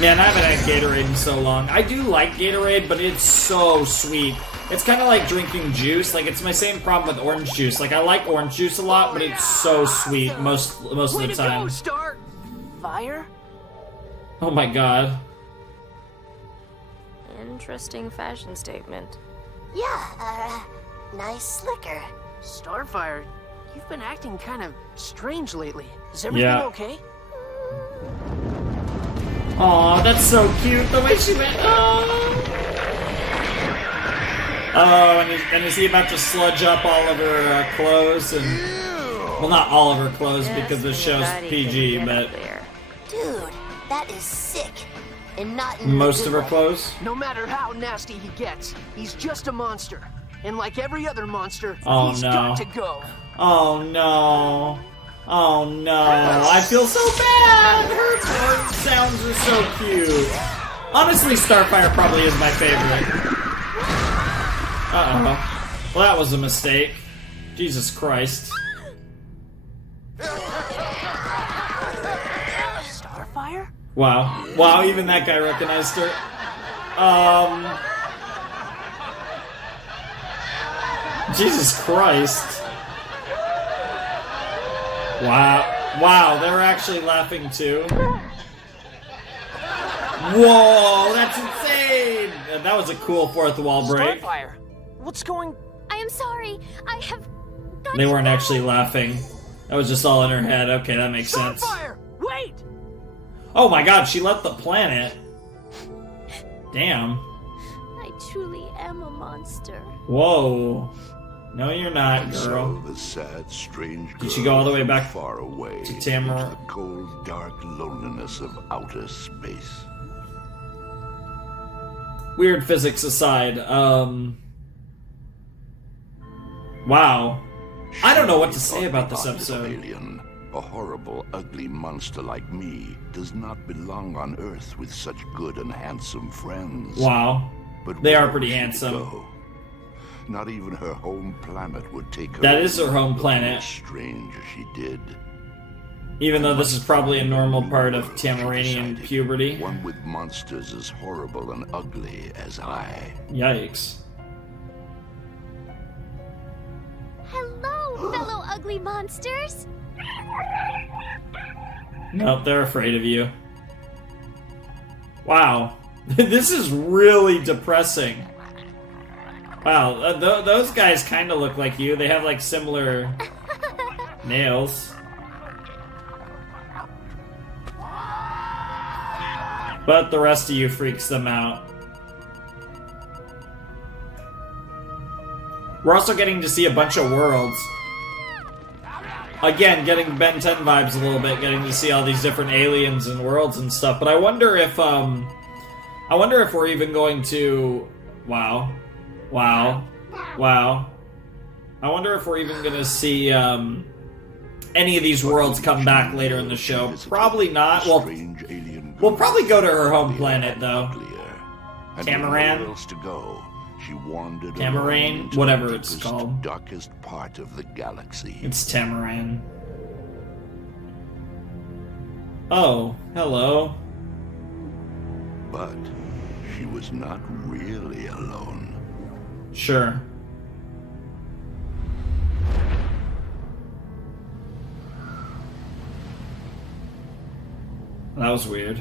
Man, I haven't had Gatorade in so long. I do like Gatorade, but it's so sweet. It's kind of like drinking juice. Like, it's my same problem with orange juice. Like, I like orange juice a lot, but it's so sweet most of the time. Go, Star! Fire? Oh my god. Interesting fashion statement. Yeah, nice slicker. Starfire, you've been acting kind of strange lately. Is everything okay? Aw, that's so cute, the way she went. Oh, and is he about to sludge up all of her clothes? And well, not all of her clothes because the show's PG, but Dude, that is sick. And not in most of her clothes? No matter how nasty he gets, he's just a monster. And like every other monster, oh, he's no. got to go. Oh no. Oh no. I feel so bad! Her sounds are so cute. Honestly, Starfire probably is my favorite. Uh-oh. Well, that was a mistake. Jesus Christ. Starfire? Wow. Wow, even that guy recognized her. Jesus Christ. Wow. Wow, they were actually laughing too. Whoa, that's insane! That was a cool fourth wall break. Starfire, what's going... I am sorry. I have... They weren't actually laughing. That was just all in her head. Okay, that makes sense. Starfire, wait! Oh my god, she left the planet. Damn. I truly am a monster. Whoa. No, you're not, girl. So the sad, strange girl Did she go all the way back far away to Tamara? into the cold, dark loneliness of outer space? Weird physics aside, wow. I don't know what to say about this episode. Alien, a horrible, ugly monster like me does not belong on Earth with such good and handsome friends. Wow. But they are where pretty would she handsome. go? Not even her home planet would take her. That is her home planet. As strange as she did. Even though this is probably a normal part of Tamaranian puberty. One with monsters as horrible and ugly as I. Yikes. Hello, fellow ugly monsters. Nope, they're afraid of you. Wow. This is really depressing. Wow, those guys kind of look like you. They have like similar nails. But the rest of you freaks them out. We're also getting to see a bunch of worlds. Again, getting Ben 10 vibes a little bit, getting to see all these different aliens and worlds and stuff. But I wonder if we're even going to... Wow. Wow. Wow. I wonder if we're even gonna see any of these worlds come back later in the show. Probably not. Well, we'll probably go to her home planet, though. Tamaran? Else to go. She wandered Tamaran? Whatever it's called. Darkest part of the galaxy. It's Tamaran. Oh, hello. But she was not really alone. Sure. That was weird.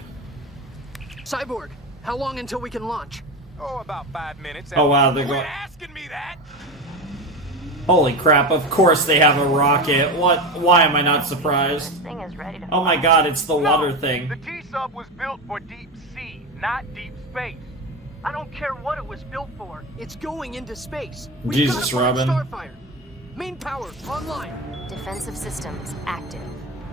Cyborg, how long until we can launch? Oh, about 5 minutes. Oh wow, they're going. Quit asking me that. Holy crap! Of course they have a rocket. What? Why am I not surprised? Thing is ready to Oh my God! It's the water thing. The T-sub was built for deep sea, not deep space. I don't care what it was built for. It's going into space. We've Jesus, gotta find Robin. Starfire. Main power online. Defensive systems active.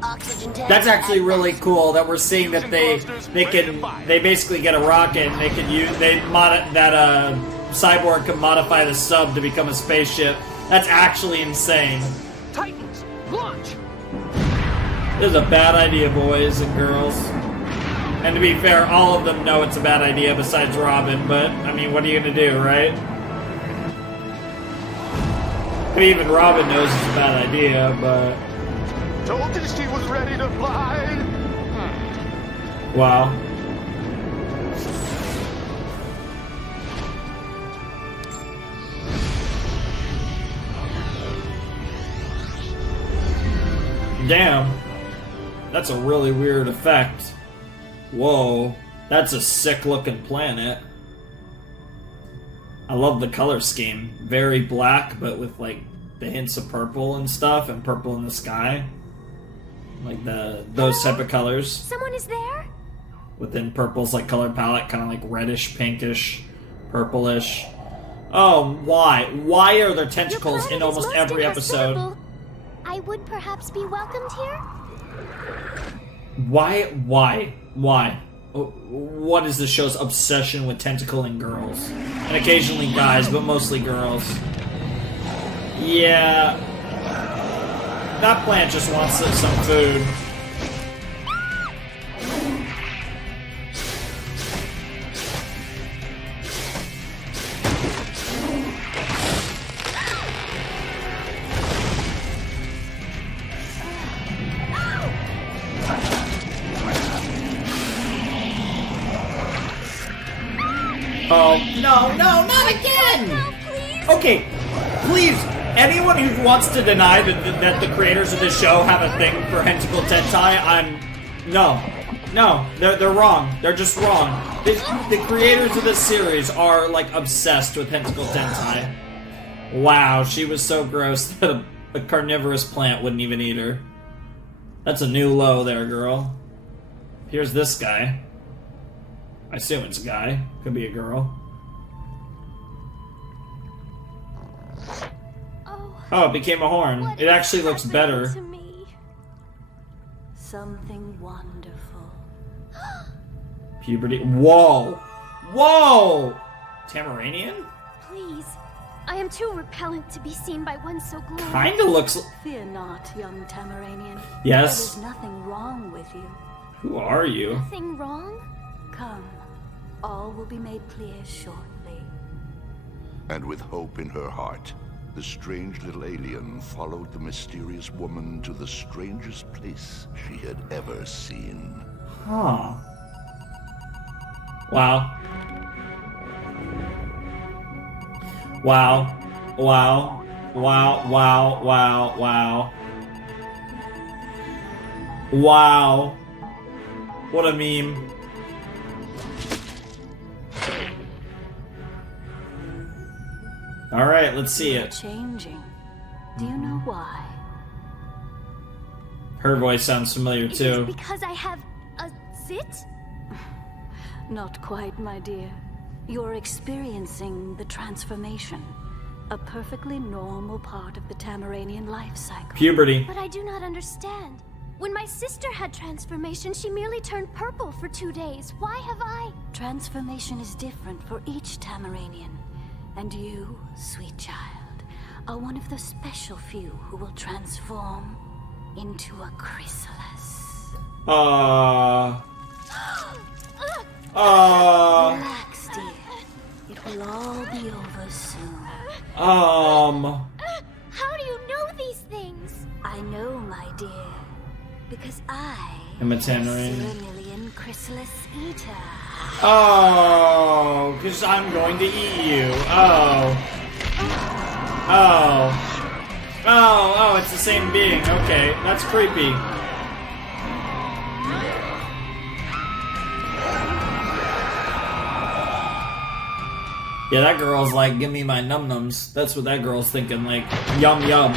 Oxygen tank. That's actually really cool that we're seeing that they basically get a rocket and they can use Cyborg can modify the sub to become a spaceship. That's actually insane. Titans, launch. This is a bad idea, boys and girls. And to be fair, all of them know it's a bad idea besides Robin, but I mean, what are you gonna do, right? I mean, even Robin knows it's a bad idea, but Told you she was ready to fly. wow. Damn. That's a really weird effect. Whoa. That's a sick looking planet. I love the color scheme. Very black, but with like the hints of purple and stuff, and purple in the sky. Like those type of colors. Someone is there? Within purple's like color palette, kind of like reddish, pinkish, purplish. Oh, why? Why are there tentacles in almost every episode? I would perhaps be welcomed here? Why? What is the show's obsession with tentacling girls? And occasionally guys, but mostly girls. Yeah. That plant just wants some food. Oh, no, not again! No, please! Okay, please, anyone who wants to deny that the creators of this show have a thing for Tentacle Tentai, No, they're wrong. They're just wrong. The creators of this series are, like, obsessed with Tentacle Tentai. Wow, she was so gross that a carnivorous plant wouldn't even eat her. That's a new low there, girl. Here's this guy. I assume it's a guy. Could be a girl. Oh, it became a horn. It actually looks better. To me? Something wonderful. Puberty. Whoa! Whoa! Tamaranian? Please. I am too repellent to be seen by one so glorious. Kinda looks... Fear not, young Tamaranian. Yes? There is nothing wrong with you. Who are you? Nothing wrong? Come. All will be made clear shortly. And with hope in her heart, the strange little alien followed the mysterious woman to the strangest place she had ever seen. Huh. Wow. Wow. Wow. Wow. Wow. Wow. Wow. Wow. What a meme. Alright, let's see it. Changing. Do you know why? Her voice sounds familiar Is too. it because I have a zit? Not quite, my dear. You're experiencing the transformation. A perfectly normal part of the Tamaranian life cycle. Puberty. But I do not understand. When my sister had transformation, she merely turned purple for 2 days. Why have I? Transformation is different for each Tamaranian. And you, sweet child, are one of the special few who will transform into a chrysalis. Relax, dear. It will all be over soon. How do you know these things? I know, my dear. Because I am a am Tamarine. Cerulean Chrysalis Eater. Oh, because I'm going to eat you. Oh. Oh. Oh, it's the same being. Okay, that's creepy. Yeah, that girl's like, give me my num-nums. That's what that girl's thinking, like, yum yum.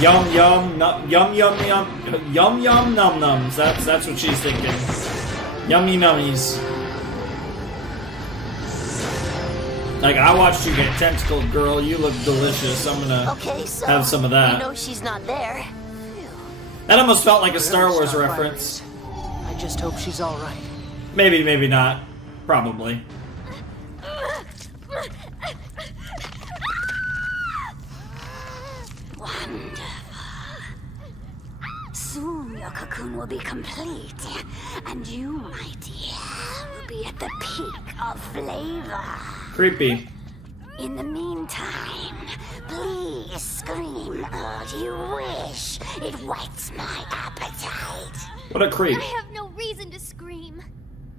Yum yum, yum yum yum, yum yum num-nums. That's what she's thinking. Yummy nummies. Like, I watched you get tentacled, girl. You look delicious. I'm gonna have some of that. You know she's not there. That almost felt like a Star Wars reference. I just hope she's all right. Maybe, maybe not. Probably. Wonderful. Soon your cocoon will be complete, and you, my dear, will be at the peak of flavor. Creepy. In the meantime, please scream all you wish. It whets my appetite. What a creep. I have no reason to scream.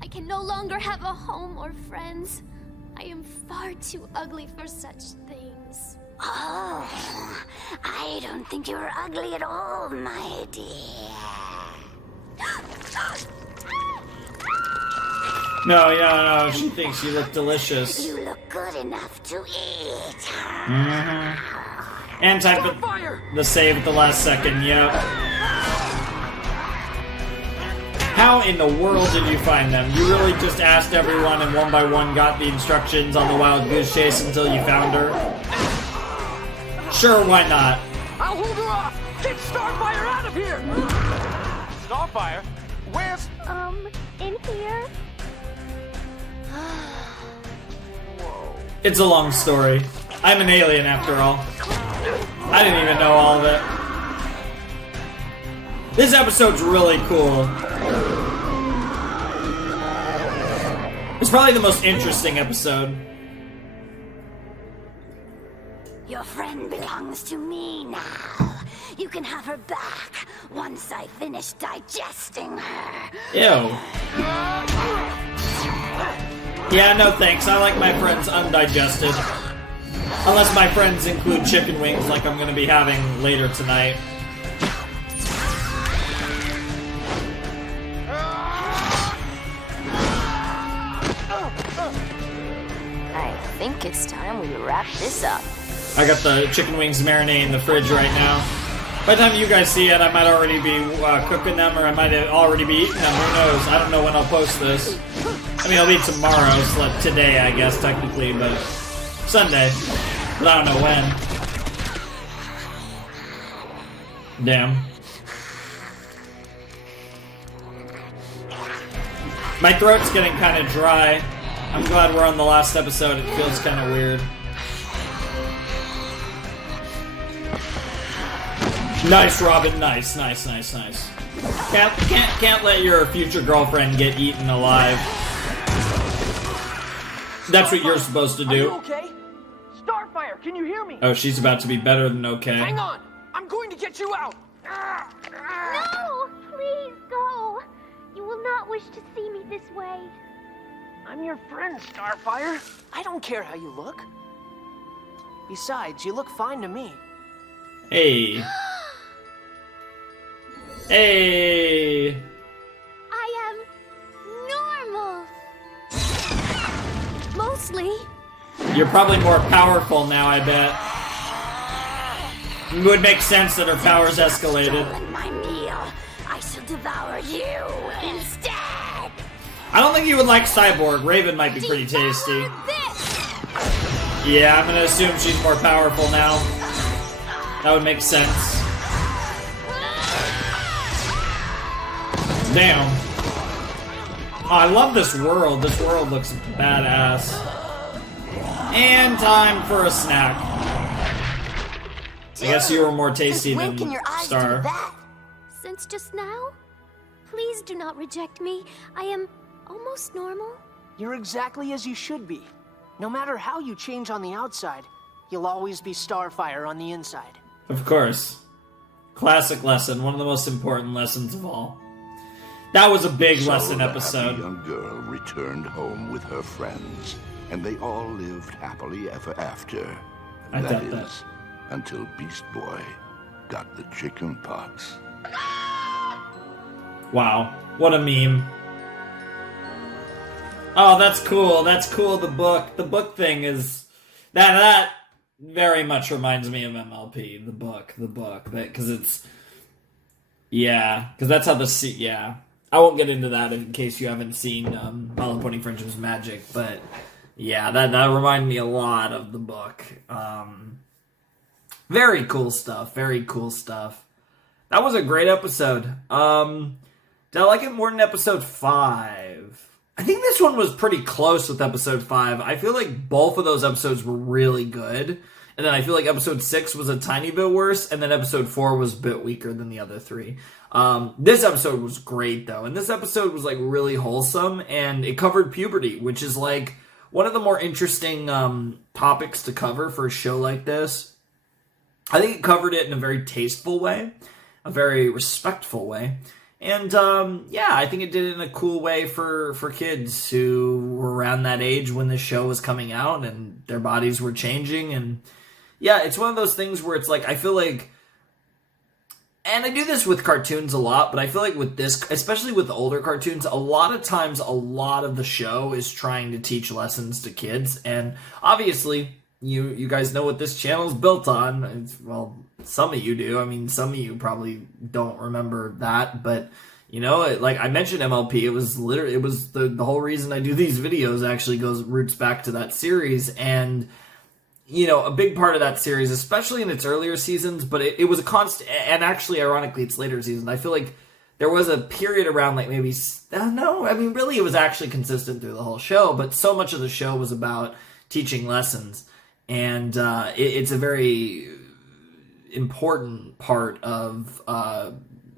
I can no longer have a home or friends. I am far too ugly for such things. Oh, I don't think you're ugly at all, my dear. No, she thinks you look delicious. You look good enough to eat. Mm-hmm. And type of the save at the last second, yep. How in the world did you find them? You really just asked everyone and one by one got the instructions on the wild goose chase until you found her? Sure, why not? I'll hold her off! Get Starfire out of here! Starfire? Where's... In here? It's a long story. I'm an alien after all. I didn't even know all of it. This episode's really cool. It's probably the most interesting episode. Your friend belongs to me now. You can have her back once I finish digesting her. Ew. Yeah, no thanks. I like my friends undigested. Unless my friends include chicken wings like I'm gonna be having later tonight. I think it's time we wrap this up. I got the chicken wings marinating in the fridge right now. By the time you guys see it, I might already be cooking them, or I might already be eating them. Who knows? I don't know when I'll post this. I mean, I'll be tomorrow, so today, I guess, technically, but Sunday. But I don't know when. Damn. My throat's getting kind of dry. I'm glad we're on the last episode. It feels kind of weird. Nice, Robin. Nice. Can't let your future girlfriend get eaten alive. That's what you're supposed to do. Are you okay? Starfire, can you hear me? Oh, she's about to be better than okay. Hang on! I'm going to get you out! No! Please go! You will not wish to see me this way. I'm your friend, Starfire. I don't care how you look. Besides, you look fine to me. Hey. Hey. I am normal. Mostly. You're probably more powerful now, I bet. It would make sense that her powers escalated. My meal. I shall devour you instead. I don't think you would like Cyborg. Raven might be pretty tasty. Yeah, I'm gonna assume she's more powerful now. That would make sense. Damn. Oh, I love this world. This world looks badass. And time for a snack. I guess you were more tasty than Star. Since just now, please do not reject me. I am almost normal. You're exactly as you should be. No matter how you change on the outside, you'll always be Starfire on the inside. Of course. Classic lesson, one of the most important lessons of all. That was a big lesson episode. The young girl returned home with her friends, and they all lived happily ever after. That is, until Beast Boy got the chicken pox. Wow, what a meme. Oh, that's cool. That's cool. The book thing is that very much reminds me of MLP. The book, because it's because that's how I won't get into that in case you haven't seen My Little Pony Friendship's Magic, but yeah, that reminded me a lot of the book. Very cool stuff. Very cool stuff. That was a great episode. Did I like it more than episode 5? I think this one was pretty close with episode 5. I feel like both of those episodes were really good. And then I feel like episode 6 was a tiny bit worse. And then episode 4 was a bit weaker than the other 3. This episode was great, though. And this episode was, like, really wholesome. And it covered puberty, which is, like, one of the more interesting topics to cover for a show like this. I think it covered it in a very tasteful way. A very respectful way. And, I think it did it in a cool way for kids who were around that age when the show was coming out and their bodies were changing. And, yeah, it's one of those things where it's like, I feel like, and I do this with cartoons a lot, but I feel like with this, especially with the older cartoons, a lot of times, a lot of the show is trying to teach lessons to kids. And, obviously, you guys know what this channel is built on. Some of you do. I mean, some of you probably don't remember that, but like I mentioned MLP, it was the whole reason I do these videos actually roots back to that series. And, a big part of that series, especially in its earlier seasons, but it was a constant, and actually, ironically, its later seasons, I feel like there was a period around like maybe, really it was actually consistent through the whole show, but so much of the show was about teaching lessons. And it's a very important part of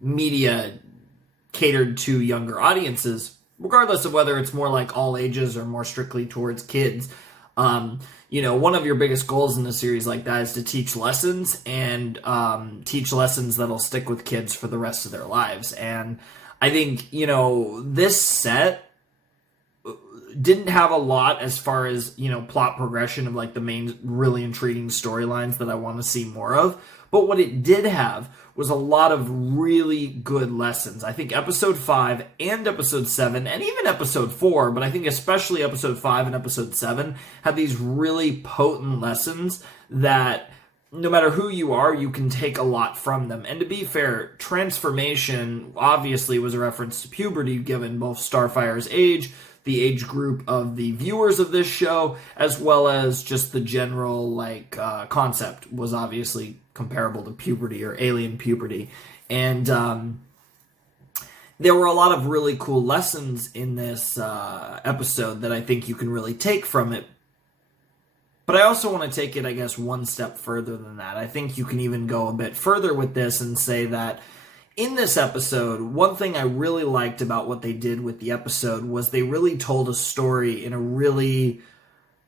media catered to younger audiences, regardless of whether it's more like all ages or more strictly towards kids. One of your biggest goals in a series like that is to teach lessons and teach lessons that'll stick with kids for the rest of their lives. And I think, this set didn't have a lot as far as, plot progression of like the main really intriguing storylines that I want to see more of. But what it did have was a lot of really good lessons. I think episode 5 and episode 7 and even episode 4, but I think especially episode 5 and episode 7 had these really potent lessons that no matter who you are, you can take a lot from them. And to be fair, transformation obviously was a reference to puberty given both Starfire's age, the age group of the viewers of this show, as well as just the general concept was obviously comparable to puberty or alien puberty. And there were a lot of really cool lessons in this episode that I think you can really take from it. But I also want to take it, I guess, one step further than that. I think you can even go a bit further with this and say that in this episode, one thing I really liked about what they did with the episode was they really told a story in a really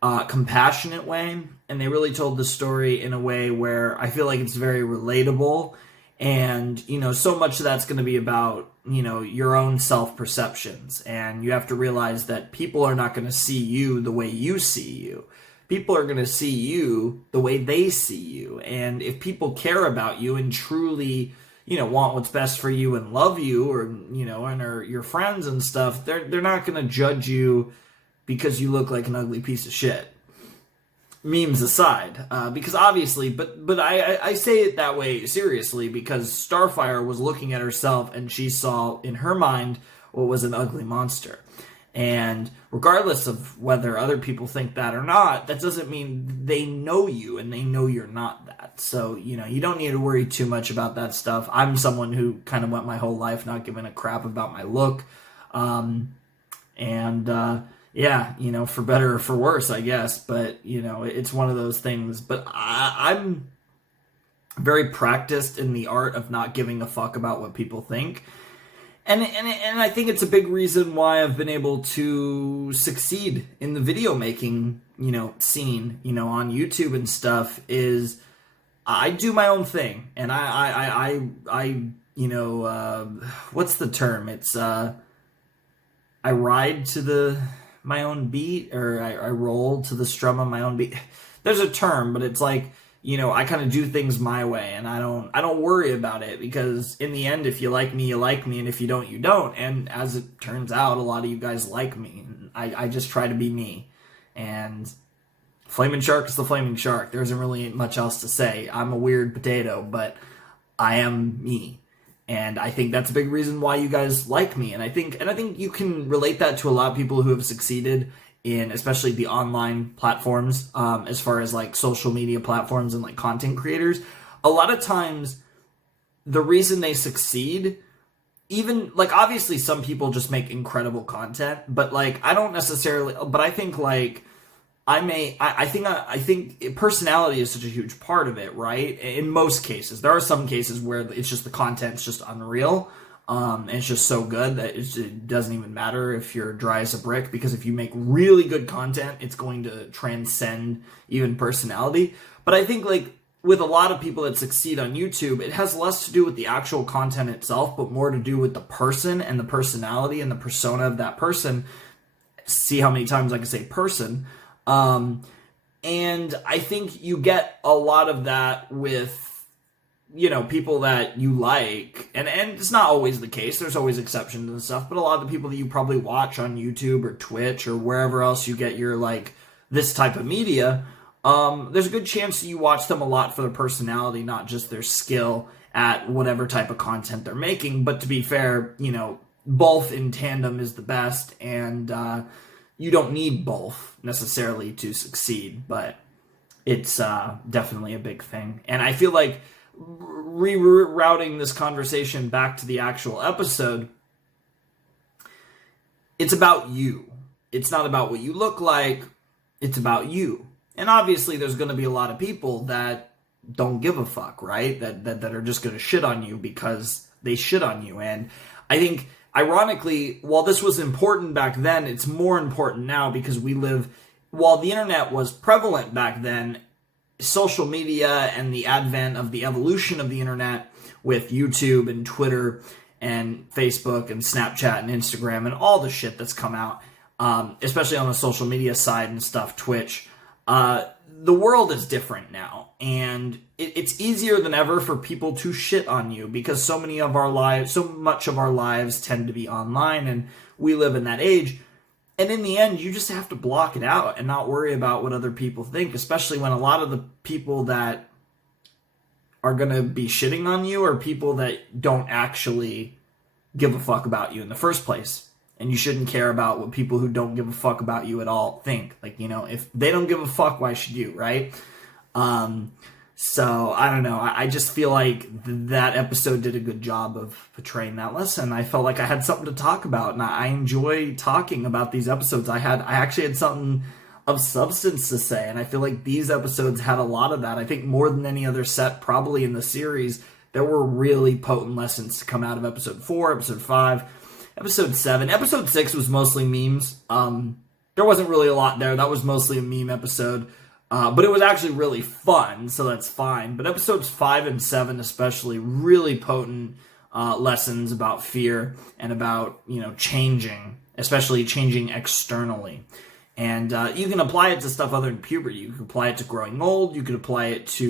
compassionate way, and they really told the story in a way where I feel like it's very relatable, and, so much of that's going to be about, your own self-perceptions, and you have to realize that people are not going to see you the way you see you. People are going to see you the way they see you, and if people care about you and truly want what's best for you and love you, or, and are your friends and stuff, they're not going to judge you because you look like an ugly piece of shit. Memes aside, because obviously, but I say it that way seriously because Starfire was looking at herself and she saw in her mind what was an ugly monster. And regardless of whether other people think that or not, that doesn't mean they know you and they know you're not that. So, you don't need to worry too much about that stuff. I'm someone who kind of went my whole life not giving a crap about my look. For better or for worse, I guess. But, it's one of those things. But I'm very practiced in the art of not giving a fuck about what people think. And I think it's a big reason why I've been able to succeed in the video making, scene, on YouTube and stuff is I do my own thing, and I you know, what's the term? It's I ride to my own beat, or I roll to the strum of my own beat. There's a term, but it's like, you know, I kind of do things my way, and I don't worry about it, because in the end, if you like me, you like me, and if you don't, you don't. And as it turns out, a lot of you guys like me, and I just try to be me. And Flaming Shark is the Flaming Shark. There isn't really much else to say. I'm a weird potato, but I am me. And I think that's a big reason why you guys like me. And I think you can relate that to a lot of people who have succeeded in, especially the online platforms, as far as like social media platforms and like content creators. A lot of times, the reason they succeed, even like, obviously some people just make incredible content, but like, I don't necessarily, but I think like, I think personality is such a huge part of it, right? In most cases. There are some cases where it's just the content's just unreal, and it's just so good that it doesn't even matter if you're dry as a brick, because if you make really good content, it's going to transcend even personality. But I think like with a lot of people that succeed on YouTube, it has less to do with the actual content itself, but more to do with the person and the personality and the persona of that person. See how many times I can say person. And I think you get a lot of that with, you know, people that you like, and it's not always the case. There's always exceptions and stuff, but a lot of the people that you probably watch on YouTube or Twitch or wherever else you get your, like, this type of media, there's a good chance that you watch them a lot for their personality, not just their skill at whatever type of content they're making. But to be fair, you know, both in tandem is the best, and, you don't need both necessarily to succeed, but it's definitely a big thing. And I feel like rerouting this conversation back to the actual episode, it's about you. It's not about what you look like, it's about you. And obviously there's going to be a lot of people that don't give a fuck, right? That are just going to shit on you because they shit on you. And I think, ironically, while this was important back then, it's more important now, because while the internet was prevalent back then, social media and the advent of the evolution of the internet with YouTube and Twitter and Facebook and Snapchat and Instagram and all the shit that's come out, especially on the social media side and stuff, Twitch, the world is different now. And it's easier than ever for people to shit on you, because so much of our lives tend to be online, and we live in that age. And in the end, you just have to block it out and not worry about what other people think, especially when a lot of the people that are going to be shitting on you are people that don't actually give a fuck about you in the first place. And you shouldn't care about what people who don't give a fuck about you at all think. Like, you know, if they don't give a fuck, why should you, right? So, I don't know. I just feel like that episode did a good job of portraying that lesson. I felt like I had something to talk about, and I enjoy talking about these episodes. I actually had something of substance to say, and I feel like these episodes had a lot of that. I think more than any other set probably in the series, there were really potent lessons to come out of episode 4, episode 5, episode 7. Episode 6 was mostly memes. There wasn't really a lot there. That was mostly a meme episode. But it was actually really fun, so that's fine. But episodes 5 and 7 especially, really potent lessons about fear and about, you know, changing, especially changing externally. And you can apply it to stuff other than puberty. You can apply it to growing old. You could apply it to,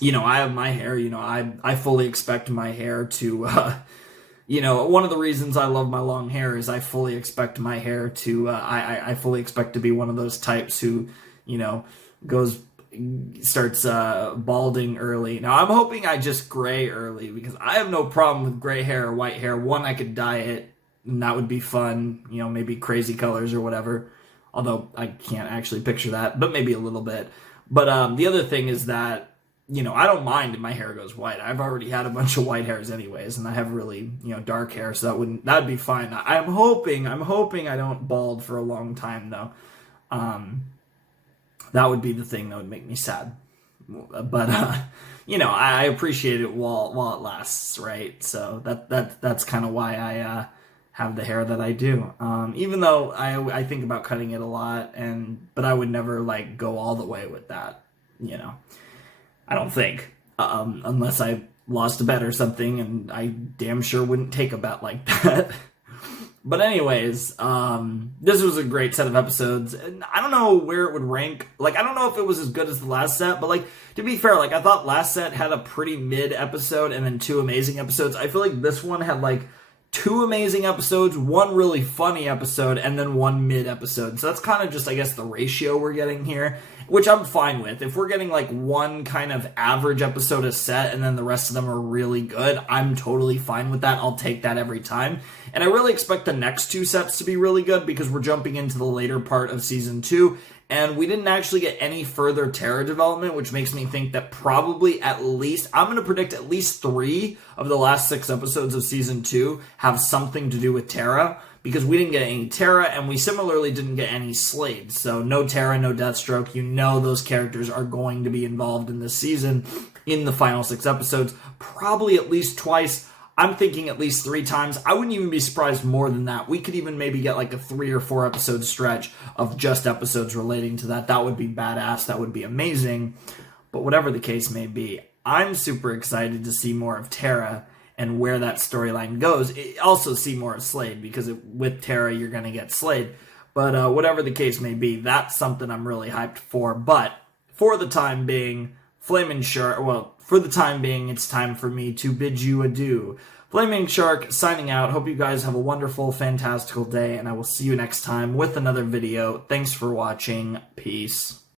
you know, I have my hair. You know, I fully expect my hair to... you know, one of the reasons I love my long hair is I fully expect my hair to, I fully expect to be one of those types who, you know, starts balding early. Now, I'm hoping I just gray early, because I have no problem with gray hair or white hair. One, I could dye it, and that would be fun, you know, maybe crazy colors or whatever. Although I can't actually picture that, but maybe a little bit. But the other thing is that, you know, I don't mind if my hair goes white. I've already had a bunch of white hairs anyways, and I have really, you know, dark hair, so that'd be fine. I'm hoping I don't bald for a long time, though. That would be the thing that would make me sad. But you know, I appreciate it while it lasts, right? So that's kind of why I have the hair that I do. Even though I think about cutting it a lot, but I would never like go all the way with that, you know. I don't think. Unless I lost a bet or something, and I damn sure wouldn't take a bet like that. But anyways, this was a great set of episodes, and I don't know where it would rank. Like, I don't know if it was as good as the last set, but, like, to be fair, like, I thought last set had a pretty mid episode and then 2 amazing episodes. I feel like this one had, like, 2 amazing episodes, 1 really funny episode, and then 1 mid episode. So that's kind of just, I guess, the ratio we're getting here, which I'm fine with. If we're getting, like, 1 kind of average episode a set and then the rest of them are really good, I'm totally fine with that. I'll take that every time. And I really expect the next 2 sets to be really good because we're jumping into the later part of Season 2, and we didn't actually get any further Terra development, which makes me think that probably at least, I'm going to predict at least 3 of the last 6 episodes of Season 2 have something to do with Terra, because we didn't get any Terra, and we similarly didn't get any Slade. So no Terra, no Deathstroke. You know those characters are going to be involved in this season in the final 6 episodes, probably at least twice. I'm thinking at least 3 times. I wouldn't even be surprised more than that. We could even maybe get like a 3 or 4 episode stretch of just episodes relating to that. That would be badass. That would be amazing. But whatever the case may be, I'm super excited to see more of Terra and where that storyline goes. Also see more of Slade, because with Terra, you're going to get Slade. But whatever the case may be, that's something I'm really hyped for. But for the time being, TheFlamingShark, well, for the time being, it's time for me to bid you adieu. TheFlamingShark signing out. Hope you guys have a wonderful, fantastical day, and I will see you next time with another video. Thanks for watching. Peace.